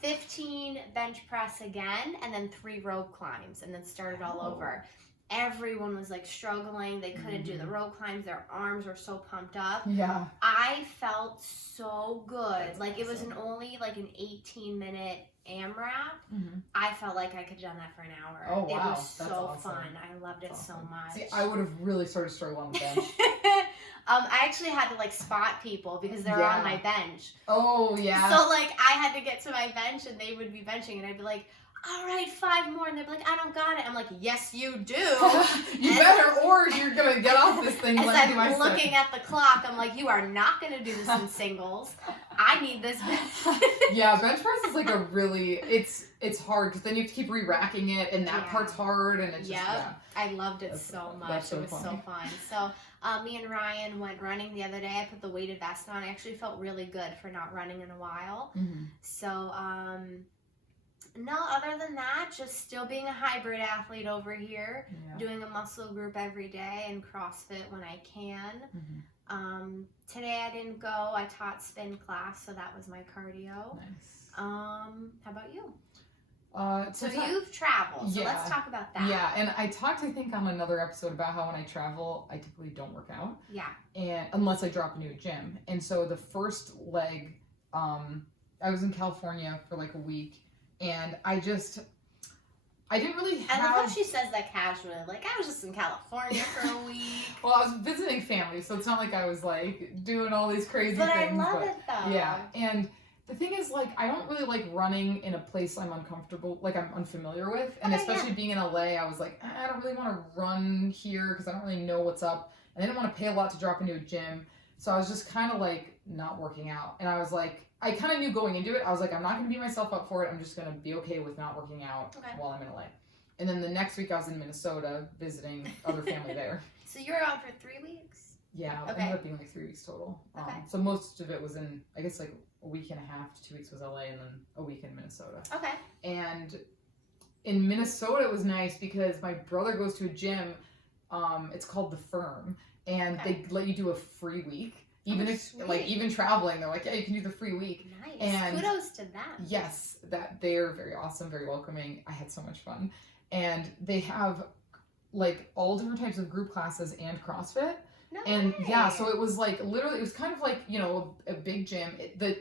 15 bench press again, and then 3 rope climbs, and then started all over. Everyone was like struggling. They couldn't do the rope climbs. Their arms were so pumped up. Yeah. I felt so good. That's like awesome. It was only like an 18-minute AMRAP. I felt like I could have done that for an hour. Oh wow, It was so awesome. fun. I loved it so much. See, I would have really started struggling on the bench. I actually had to like spot people because they're on my bench. Oh yeah. So like I had to get to my bench and they would be benching and I'd be like, all right, 5 more. And they'd be like, I don't got it. I'm like, yes, you do. You better, or you're going to get off this thing. As I'm looking at the clock, I'm like, you are not going to do this in singles. I need this bench. Yeah, bench press is like a really, it's hard because then you have to keep re-racking it and that part's hard and it's just, I loved it so much. It was so fun. So me and Ryan went running the other day. I put the weighted vest on. I actually felt really good for not running in a while. So, no, other than that, just still being a hybrid athlete over here, doing a muscle group every day and CrossFit when I can. Today I didn't go. I taught spin class, so that was my cardio. Nice. How about you? So you've traveled, so let's talk about that. Yeah, and I talked, I think, on another episode about how when I travel, I typically don't work out. Yeah. And unless I drop into a gym. And so the first leg, I was in California for like a week. And I didn't really have... I love how she says that casually. Like, I was just in California for a week. Well, I was visiting family, so it's not like I was, like, doing all these crazy things. But I love it, though. Yeah, and the thing is, like, I don't really like running in a place I'm uncomfortable, like, I'm unfamiliar with. And especially being in LA, I was like, I don't really want to run here because I don't really know what's up. And I didn't want to pay a lot to drop into a gym. So I was just kind of, like, not working out. And I was like, I kind of knew going into it, I was like, I'm not going to beat myself up for it. I'm just going to be okay with not working out while I'm in LA. And then the next week I was in Minnesota visiting other family there. So you were on for 3 weeks? Yeah, it ended up being like 3 weeks total. So most of it was in, I guess like a week and a half to 2 weeks was LA and then a week in Minnesota. And in Minnesota it was nice because my brother goes to a gym, it's called The Firm, and they let you do a free week. Even traveling, they're like, yeah, you can do the free week. Nice. And kudos to them. Yes, that they're very awesome, very welcoming. I had so much fun. And they have like all different types of group classes and CrossFit. Nice. And so it was like literally, it was kind of like, a big gym. They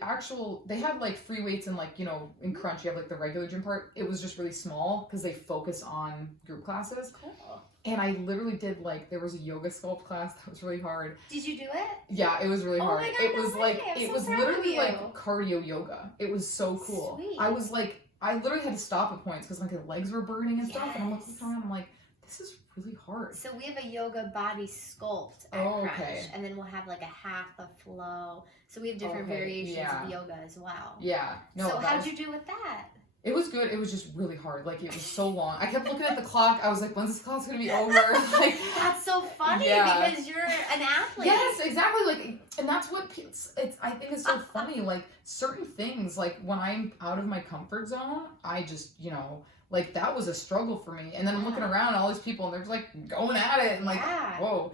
had like free weights and like, in Crunch, you have like the regular gym part. It was just really small because they focus on group classes. Cool. And I literally did there was a yoga sculpt class that was really hard. Did you do it? Yeah, it was really hard. My God, it was literally like cardio yoga. It was so cool. Sweet. I was like, I literally had to stop at points because like the legs were burning and stuff, and I'm looking Yes. around, I'm like, this is really hard. So we have a yoga body sculpt at Oh, Crunch, okay. and then we'll have like a hatha flow. So we have different Okay, variations yeah. of yoga as well. Yeah. No, so that how'd was, you do with that? it was good. It was just really hard. Like, it was so long. I kept looking at the clock. I was like, when's this class gonna be over? Like, That's so funny yeah. because you're an athlete. Yes, exactly. Like, and that's what it's I think it's so funny. Like, certain things, like when I'm out of my comfort zone, I just, you know, like that was a struggle for me. And then I'm looking around at all these people, and they're just like going at it, and like, Yeah. whoa.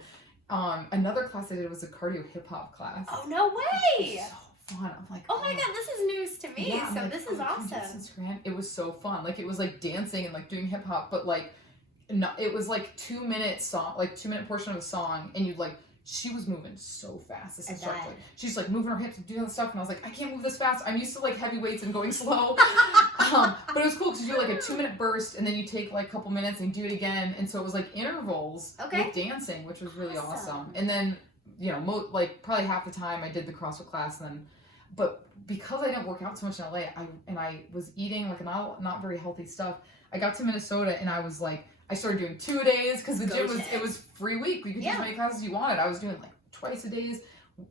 Another class I did was a cardio hip hop class. Oh, no way. It was so fun. I'm like, Oh my God, this is news to me. yeah, I'm So like, this is oh, can you awesome. just Instagram? It was so fun. Like, it was like dancing and like doing hip hop, but like, no, it was like 2 minute song, like 2 minute portion of a song, and you'd like, she was moving so fast. This instructor, like, she's like moving her hips and doing stuff, and I was like, I can't move this fast. I'm used to like heavy weights and going slow. But it was cool because you do like a 2 minute burst, and then you take like a couple minutes and do it again, and so it was like intervals with dancing, which was really awesome. And then, you know, like probably half the time I did the CrossFit class, and then, but because I didn't work out so much in LA, I was eating like not very healthy stuff. I got to Minnesota, and I was like, I started doing 2-a-days because the gym was free week. You could do as many classes as you wanted. I was doing like twice a days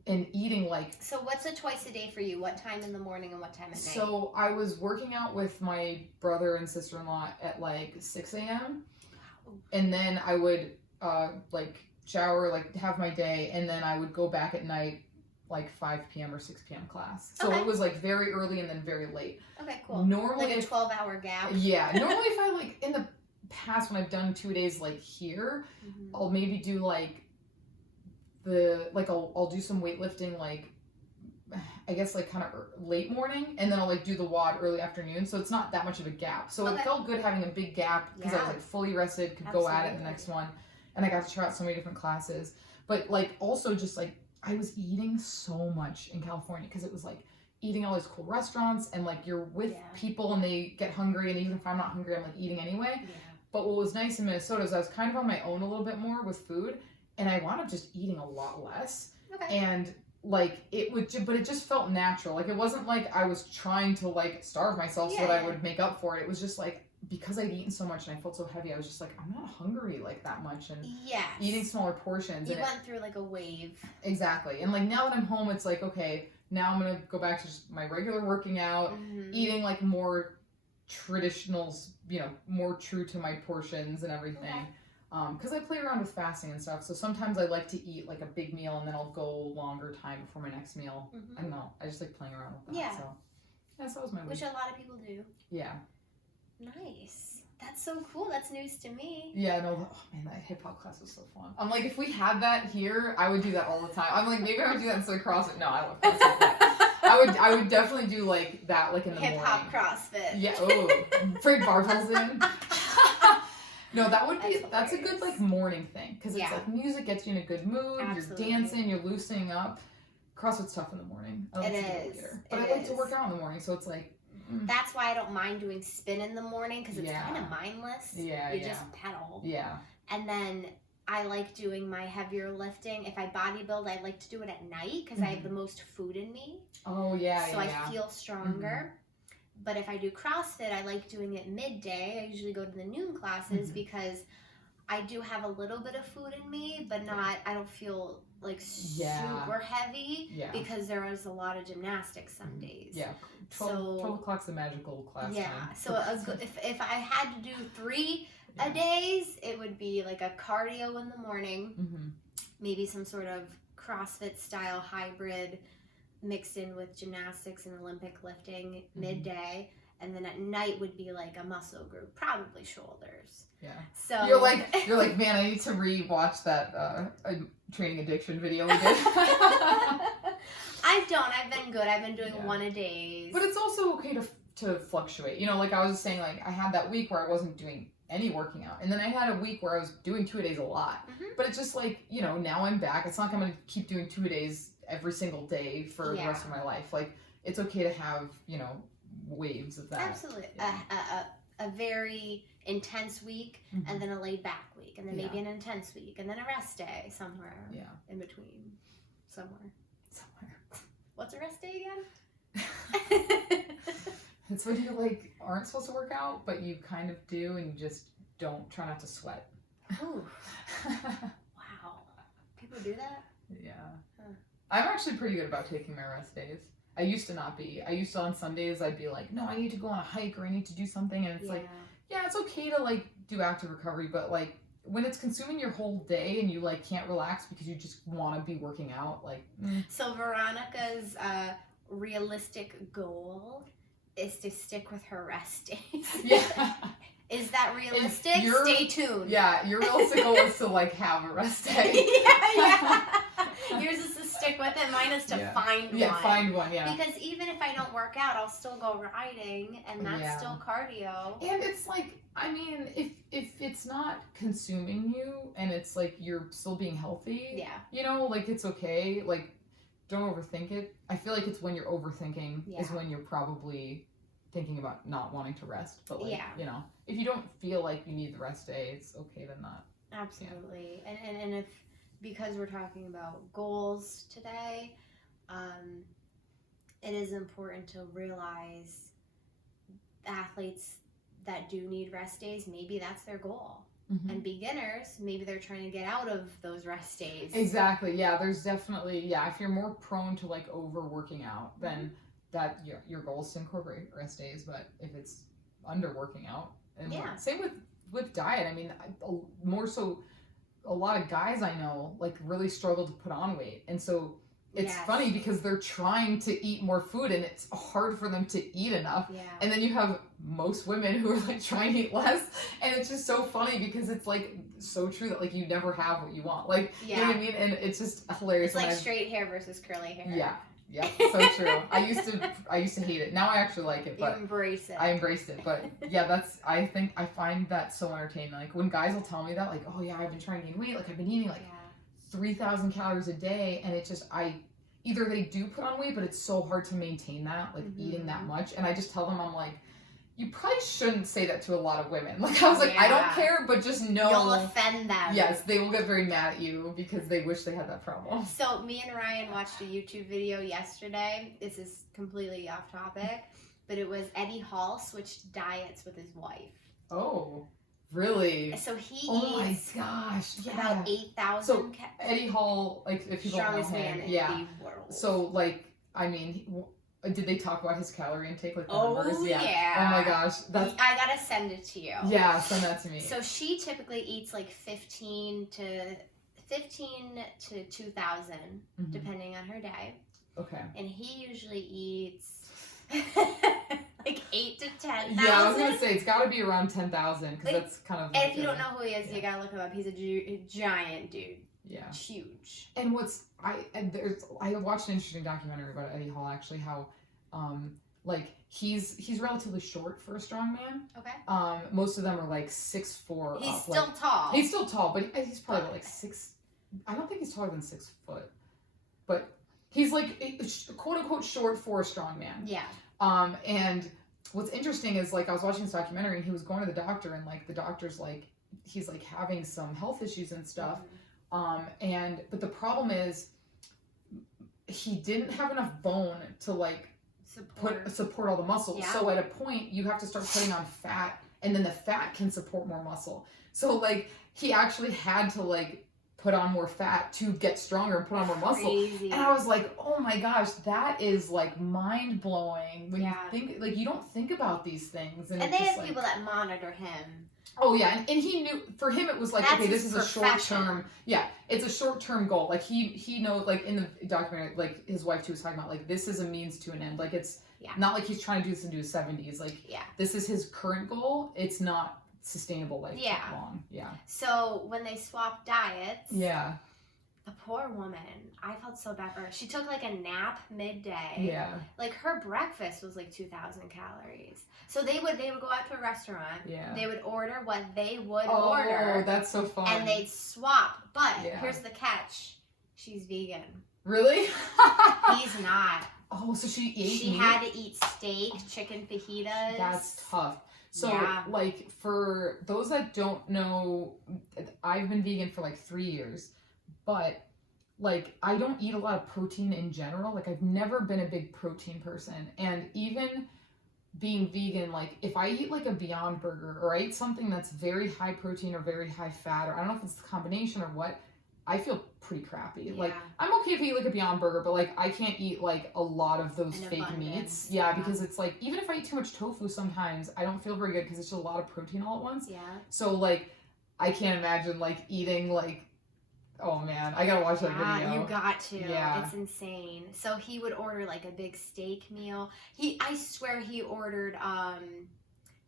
and eating like. So what's a twice a day for you? What time in the morning and what time at night? So I was working out with my brother and sister-in-law at like 6 a.m. And then I would like shower, like have my day, and then I would go back at night like 5 p.m. or 6 p.m. class. So it was like very early and then very late. Okay, cool. Normally like a 12-hour gap. Yeah. Normally if I like in the past when I've done 2-a-days like here, I'll maybe do like I'll do some weightlifting like I guess like kind of late morning, and then I'll like do the WOD early afternoon, so it's not that much of a gap. So it felt good having a big gap because I was like fully rested, could go at it the next one, and I got to try out so many different classes. But like also just like I was eating so much in California because it was like eating all these cool restaurants, and like you're with people and they get hungry, and even if I'm not hungry, I'm like eating anyway. But what was nice in Minnesota is I was kind of on my own a little bit more with food, and I wound up just eating a lot less. And like but it just felt natural. Like it wasn't like I was trying to like starve myself so that I would make up for it. It was just like because I'd eaten so much and I felt so heavy, I was just like, I'm not hungry like that much, and eating smaller portions. You went through like a wave. Exactly. And like now that I'm home, it's like, okay, now I'm gonna go back to just my regular working out, eating like more traditionals, you know, more true to my portions and everything. Because I play around with fasting and stuff, so sometimes I like to eat like a big meal and then I'll go longer time before my next meal. I don't know, I just like playing around with that. So that was my week. Which a lot of people do. Yeah. Nice. That's so cool. That's news to me. Yeah, no, oh man, that hip hop class was so fun. I'm like, if we had that here, I would do that all the time. I'm like, maybe I would do that instead of CrossFit. No, I love CrossFit. I would definitely do like that, like in the morning. Hip hop CrossFit. Yeah. Oh, bring barbells in. No, that would be. That's a good like morning thing because it's like music gets you in a good mood. You're dancing. You're loosening up. CrossFit's tough in the morning. I like to do it later, but I like to work out in the morning, so it's like. That's why I don't mind doing spin in the morning because it's kind of mindless. You just pedal. Yeah. And then I like doing my heavier lifting. If I bodybuild, I like to do it at night because I have the most food in me. Oh yeah. So I feel stronger. But if I do CrossFit, I like doing it midday. I usually go to the noon classes because I do have a little bit of food in me, but not. I don't feel like super heavy because there is a lot of gymnastics some days. Yeah. 12 o'clock's the magical class time. So if I had to do 3 a days, it would be like a cardio in the morning, maybe some sort of CrossFit style hybrid mixed in with gymnastics and Olympic lifting midday, and then at night would be like a muscle group, probably shoulders. Yeah. So you're like, man, I need to re-watch that training addiction video we did. I've been good. I've been doing 1 a days. But it's also okay to fluctuate. You know, like I was just saying, like I had that week where I wasn't doing any working out, and then I had a week where I was doing 2-a-days a lot. But it's just like, you know, now I'm back. It's not like I'm gonna keep doing 2-a-days every single day for the rest of my life. Like it's okay to have, you know, waves of that. Absolutely. A very intense week and then a laid back week and then maybe an intense week and then a rest day somewhere in between. Somewhere. What's a rest day again? It's when you like aren't supposed to work out, but you kind of do, and you just don't try not to sweat. Ooh. Wow. People do that? Yeah. Huh. I'm actually pretty good about taking my rest days. I used to not be. I used to on Sundays I'd be like, no, I need to go on a hike or I need to do something, and it's like, yeah, it's okay to like do active recovery, but like when it's consuming your whole day and you like can't relax because you just want to be working out, like. So Veronica's realistic goal is to stick with her rest days. Yeah. Is that realistic? Stay tuned. Yeah, your realistic goal is to like have a rest day. Yeah. Yours is to stick with it. Mine is to find one. Yeah, find one. Yeah. Because even if I don't work out, I'll still go riding, and that's still cardio. And it's like, I mean, if it's not consuming you, and it's like you're still being healthy. You know, like it's okay. Like, don't overthink it. I feel like it's when you're overthinking is when you're probably thinking about not wanting to rest. But like, you know, if you don't feel like you need the rest day, it's okay to not. Absolutely. And if, because we're talking about goals today, it is important to realize athletes that do need rest days, maybe that's their goal. And beginners, maybe they're trying to get out of those rest days. Exactly. Yeah, there's definitely, if you're more prone to like overworking out, then that your goal is to incorporate rest days. But if it's under working out, and same with diet. I mean, more so, a lot of guys I know like really struggle to put on weight, and so it's funny because they're trying to eat more food and it's hard for them to eat enough. And then you have most women who are like trying to eat less, and it's just so funny because it's like so true that like you never have what you want. Like, you know what I mean? And it's just hilarious. It's like straight hair versus curly hair. Yeah, so true. I used to hate it. Now I actually like it, but you embrace it. I embraced it, but I find that so entertaining. Like when guys will tell me that, like, oh yeah, I've been trying to gain weight, like I've been eating like 3,000 calories a day, and it just either they do put on weight, but it's so hard to maintain that, like eating that much. And I just tell them, I'm like, you probably shouldn't say that to a lot of women. Like I was like, I don't care, but just know you'll offend them. Yes, they will get very mad at you because they wish they had that problem. So me and Ryan watched a YouTube video yesterday. This is completely off topic, but it was Eddie Hall switched diets with his wife. Oh, really? So he eats about 8,000. So Eddie Hall, like if people don't know him, in the world. So like, I mean, did they talk about his calorie intake, like the numbers? Oh my gosh, I gotta send it to you. Yeah, send that to me. So she typically eats like 15 to 2,000, depending on her day. Okay. And he usually eats like 8 to 10,000. Yeah, I was gonna say it's got to be around 10,000 because that's kind of. And if you don't know who he is, you gotta look him up. He's a giant dude. Yeah. Huge. And I watched an interesting documentary about Eddie Hall actually, how like he's relatively short for a strong man. Okay. Most of them are like 6'4". He's still tall. He's still tall, but he's probably like 6. I don't think he's taller than 6 foot, but he's like quote unquote short for a strong man. Yeah. And what's interesting is like I was watching this documentary and he was going to the doctor and like the doctor's like he's like having some health issues and stuff. But the problem is he didn't have enough bone to like support all the muscle. Yeah. So at a point you have to start putting on fat, and then the fat can support more muscle. So like he actually had to like put on more fat to get stronger and put on more muscle. Crazy. And I was like, oh my gosh, that is like mind blowing when you think like you don't think about these things. And they have people that monitor him. Oh yeah, and he knew for him it was like, that's okay, this is a short term. Yeah, it's a short term goal. Like he knows, like in the documentary, like his wife too was talking about, like this is a means to an end. Like it's not like he's trying to do this into his 70s. Like this is his current goal. It's not sustainable like long. Yeah. So when they swapped diets. Yeah. The poor woman, I felt so bad for her. She took like a nap midday. Yeah. Like her breakfast was like 2,000 calories. So they would go out to a restaurant. Yeah. They would order what they would order. Oh, that's so fun. And they'd swap. But here's the catch. She's vegan. Really? He's not. Oh, so she ate She had to eat steak, chicken fajitas. That's tough. So, like, for those that don't know, I've been vegan for like 3 years. But like I don't eat a lot of protein in general. Like I've never been a big protein person, and even being vegan, like if I eat like a Beyond Burger or I eat something that's very high protein or very high fat, or I don't know if it's the combination or what, I feel pretty crappy. Yeah. Like I'm okay if I eat like a Beyond Burger, but like I can't eat like a lot of those An fake abundance. meats. Yeah, because it's like even if I eat too much tofu sometimes, I don't feel very good because it's just a lot of protein all at once. Yeah. So like I can't imagine like eating like, oh man, I gotta watch that video. You got to. Yeah. It's insane. So he would order like a big steak meal. I swear he ordered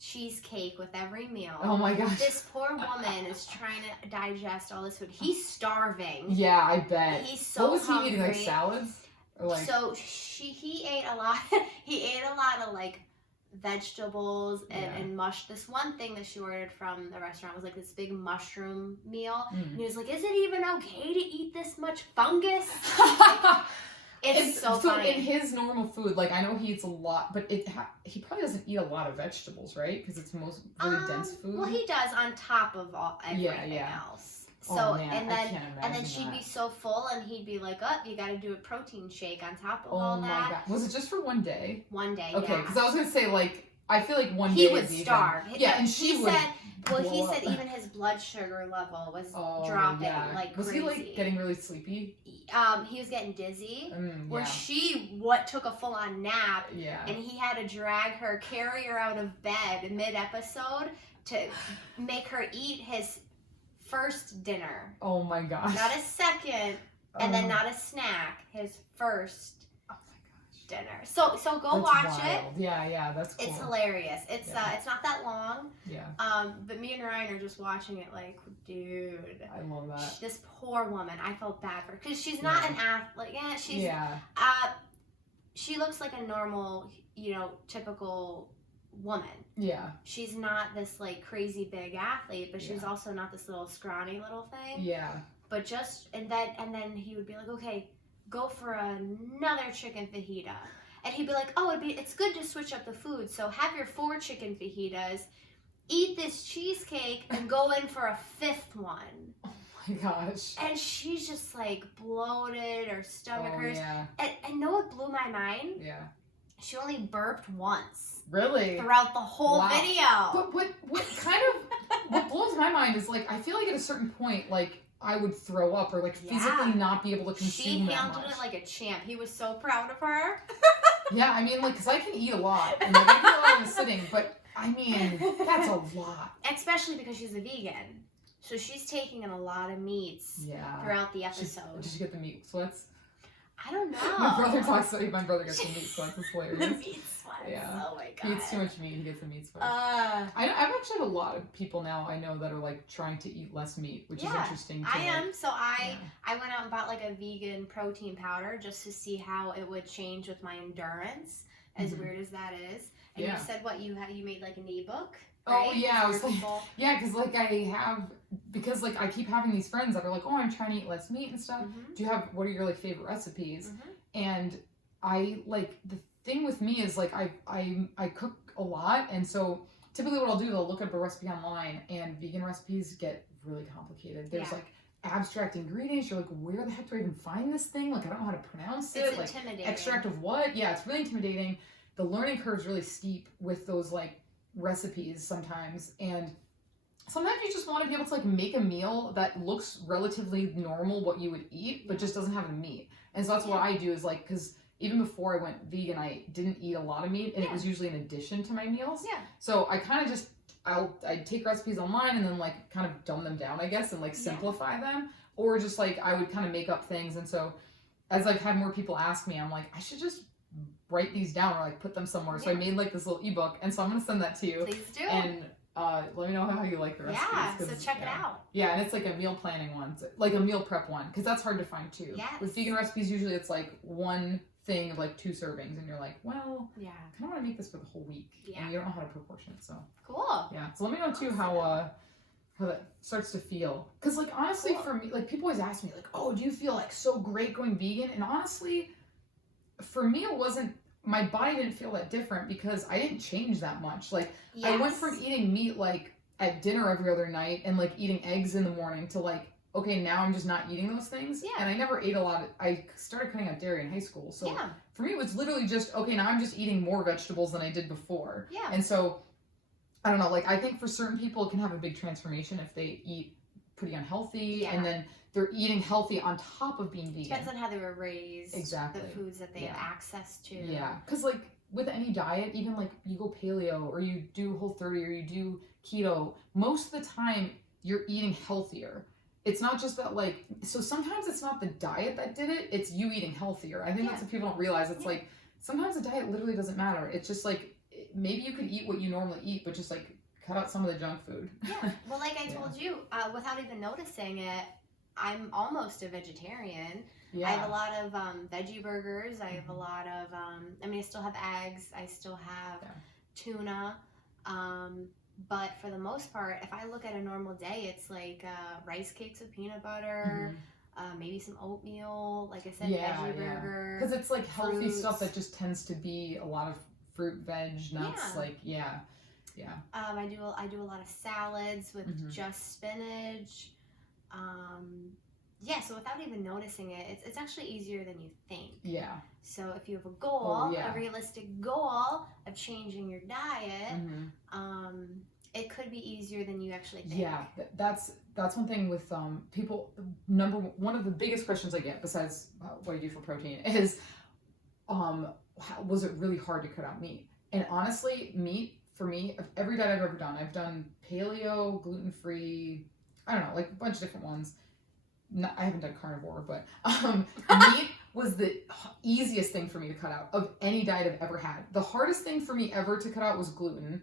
cheesecake with every meal. Oh my gosh. This poor woman is trying to digest all this food. He's starving. Yeah, I bet. He's so what was hungry. he eating, like salads? Or like So he ate a lot. He ate a lot of like vegetables and mush. This one thing that she ordered from the restaurant was like this big mushroom meal, and he was like, "Is it even okay to eat this much fungus?" It's so funny. In his normal food, like I know he eats a lot, but he probably doesn't eat a lot of vegetables, right? Because it's most really dense food. Well, he does on top of everything else. So oh, man, and then then she'd be so full, and he'd be like, "Oh, you got to do a protein shake on top of oh all my that." God. Was it just for one day? One day. Okay, yeah. because I was gonna say like I feel like one he day would is starve. Even, yeah, and she would. Well, he blow said up. even his blood sugar level was Oh, dropping yeah. like was crazy. he like getting really sleepy? He was getting dizzy. Where yeah. she took a full on nap, Yeah. and he had to carry her out of bed mid episode to make her eat his first dinner. Oh my gosh. Not a second, and then not a snack. His first dinner. So go that's watch wild. it. Yeah, that's cool. It's hilarious. It's it's not that long. Yeah. But me and Ryan are just watching it like, dude. I love that. This poor woman. I felt bad for her because she's not an athlete. Yeah, she's. Yeah. She looks like a normal, typical woman. Yeah. She's not this like crazy big athlete, but she's also not this little scrawny little thing. Yeah. But and then he would be like, okay, go for another chicken fajita, and he'd be like, oh, it's good to switch up the food, so have your 4 chicken fajitas, eat this cheesecake, and go in for a 5th one. Oh my gosh. And she's just like bloated, her stomach hurts. Yeah. And know what blew my mind? Yeah. She only burped once. Really? Throughout the whole video. But what kind of what blows my mind is like I feel like at a certain point like I would throw up or like physically not be able to consume that much. She handled it like a champ. He was so proud of her. Yeah, I mean, like, because I can eat a lot. And, like, I can eat a lot in a sitting, but, I mean, that's a lot. Especially because she's a vegan. So she's taking in a lot of meats throughout the episode. Did she get the meat sweats? I don't know. My brother gets the meat sweats. It's hilarious. The meat sweats. Yeah. Oh my god. He eats too much meat. He gets the meat sweats. I've actually have a lot of people now I know that are like trying to eat less meat, which is interesting. I am. So I went out and bought like a vegan protein powder just to see how it would change with my endurance. As weird as that is. And you said what you made like an ebook. Right? Oh yeah, I was like, because like I keep having these friends that are like, oh, I'm trying to eat less meat and stuff. What are your like favorite recipes? And I like the thing with me is like I cook a lot, and so typically what I'll do is I'll look up a recipe online, and vegan recipes get really complicated. There's like abstract ingredients. You're like, where the heck do I even find this thing? Like I don't know how to pronounce it. It's like intimidating. Extract of what? Yeah, it's really intimidating. The learning curve is really steep with those like recipes sometimes, and sometimes you just want to be able to like make a meal that looks relatively normal what you would eat but just doesn't have the meat. And so that's what I do is like, because even before I went vegan I didn't eat a lot of meat, and it was usually an addition to my meals. So I kind of just I'd take recipes online and then like kind of dumb them down I guess and like simplify them, or just like I would kind of make up things. And so as I've had more people ask me, I'm like, I should just write these down or like put them somewhere. So I made like this little ebook, and so I'm gonna send that to you. Please do. And let me know how you like the recipes. Yeah, so check it out. Yeah, and it's like a meal planning one, like a meal prep one, because that's hard to find too. Yes. With vegan recipes, usually it's like one thing of like 2 servings, and you're like, well, I kind of want to make this for the whole week, and you don't know how to proportion it. So cool. Yeah, so let me know too how that starts to feel, because like honestly for me, like people always ask me like, oh, do you feel like so great going vegan? And honestly, for me it wasn't. My body didn't feel that different because I didn't change that much. Like I went from eating meat like at dinner every other night and like eating eggs in the morning to like okay, now I'm just not eating those things. Yeah. And I never ate a lot. I started cutting out dairy in high school. So Yeah. for me, it was literally just, okay, now I'm just eating more vegetables than I did before. Yeah. And so, I don't know, like, I think for certain people, it can have a big transformation if they eat pretty unhealthy. Yeah. And then they're eating healthy on top of being vegan. Depends on how they were raised. Exactly. The foods that they have access to. Yeah. Because, like, with any diet, even like you go paleo or you do Whole30 or you do keto, most of the time you're eating healthier. It's not just that, like, so sometimes it's not the diet that did it, it's you eating healthier. I think that's what people don't realize. It's like, sometimes the diet literally doesn't matter. It's just like, maybe you could eat what you normally eat, but just like cut out some of the junk food. Yeah. Well, like I told you, without even noticing it, I'm almost a vegetarian. Yeah. I have a lot of veggie burgers. I have a lot of, I mean, I still have eggs. I still have tuna. But for the most part, if I look at a normal day, it's like rice cakes with peanut butter, maybe some oatmeal, like I said, veggie burger. Because it's like healthy fruits. stuff that just tends to be a lot of fruit, veg, nuts, like, yeah. I do a lot of salads with just spinach. So without even noticing it, it's actually easier than you think. Yeah. So if you have a goal, a realistic goal of changing your diet, it could be easier than you actually think. Yeah, that's one thing with people. One of the biggest questions I get, besides what I do for protein, is was it really hard to cut out meat? And honestly, meat for me, of every diet I've ever done, I've done paleo, gluten-free, I don't know, like a bunch of different ones. I haven't done carnivore, but meat was the easiest thing for me to cut out of any diet I've ever had. The hardest thing for me ever to cut out was gluten.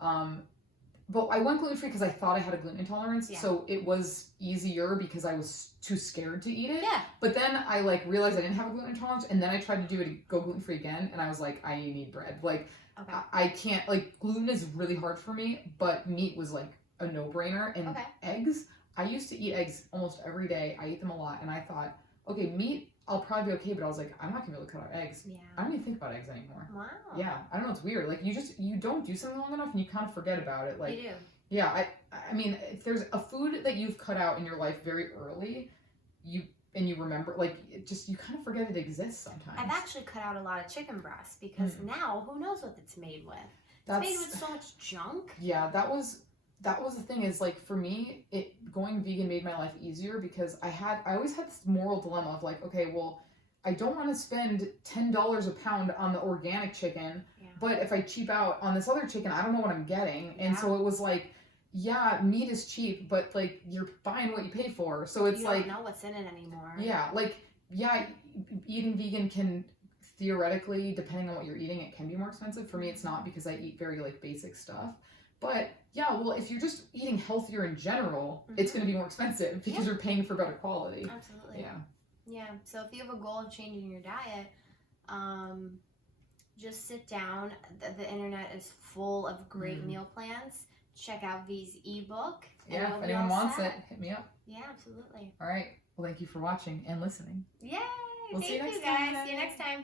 But I went gluten-free because I thought I had a gluten intolerance, so it was easier because I was too scared to eat it. Yeah. But then I like realized I didn't have a gluten intolerance, and then I tried to do it, go gluten-free again, and I was like, I need bread. Like, I can't, like, gluten is really hard for me, but meat was like a no-brainer. And eggs, I used to eat eggs almost every day. I ate them a lot, and I thought, okay, meat, I'll probably be okay, but I was like, I'm not gonna be able to cut out eggs. Yeah. I don't even think about eggs anymore. Wow. Yeah, I don't know, it's weird. Like, you don't do something long enough, and you kind of forget about it. Like, you do. Yeah, I mean, if there's a food that you've cut out in your life very early, you remember, like, you kind of forget it exists sometimes. I've actually cut out a lot of chicken breasts because now who knows what it's made with? It's made with so much junk. Yeah, that was the thing, is like, for me, going vegan made my life easier because I always had this moral dilemma of like, okay, well, I don't want to spend $10 a pound on the organic chicken, but if I cheap out on this other chicken, I don't know what I'm getting. And so it was like, yeah, meat is cheap, but like, you're buying what you pay for. So it's like, you don't know what's in it anymore. Yeah, like, eating vegan can theoretically, depending on what you're eating, it can be more expensive. For me, it's not, because I eat very like basic stuff. But yeah, well, if you're just eating healthier in general, it's going to be more expensive because you're paying for better quality. Absolutely. Yeah. So if you have a goal of changing your diet, just sit down. The internet is full of great meal plans. Check out V's ebook. Yeah, if anyone wants it, hit me up. Yeah, absolutely. All right. Well, thank you for watching and listening. Yay! We'll Thank you, guys. See you next time.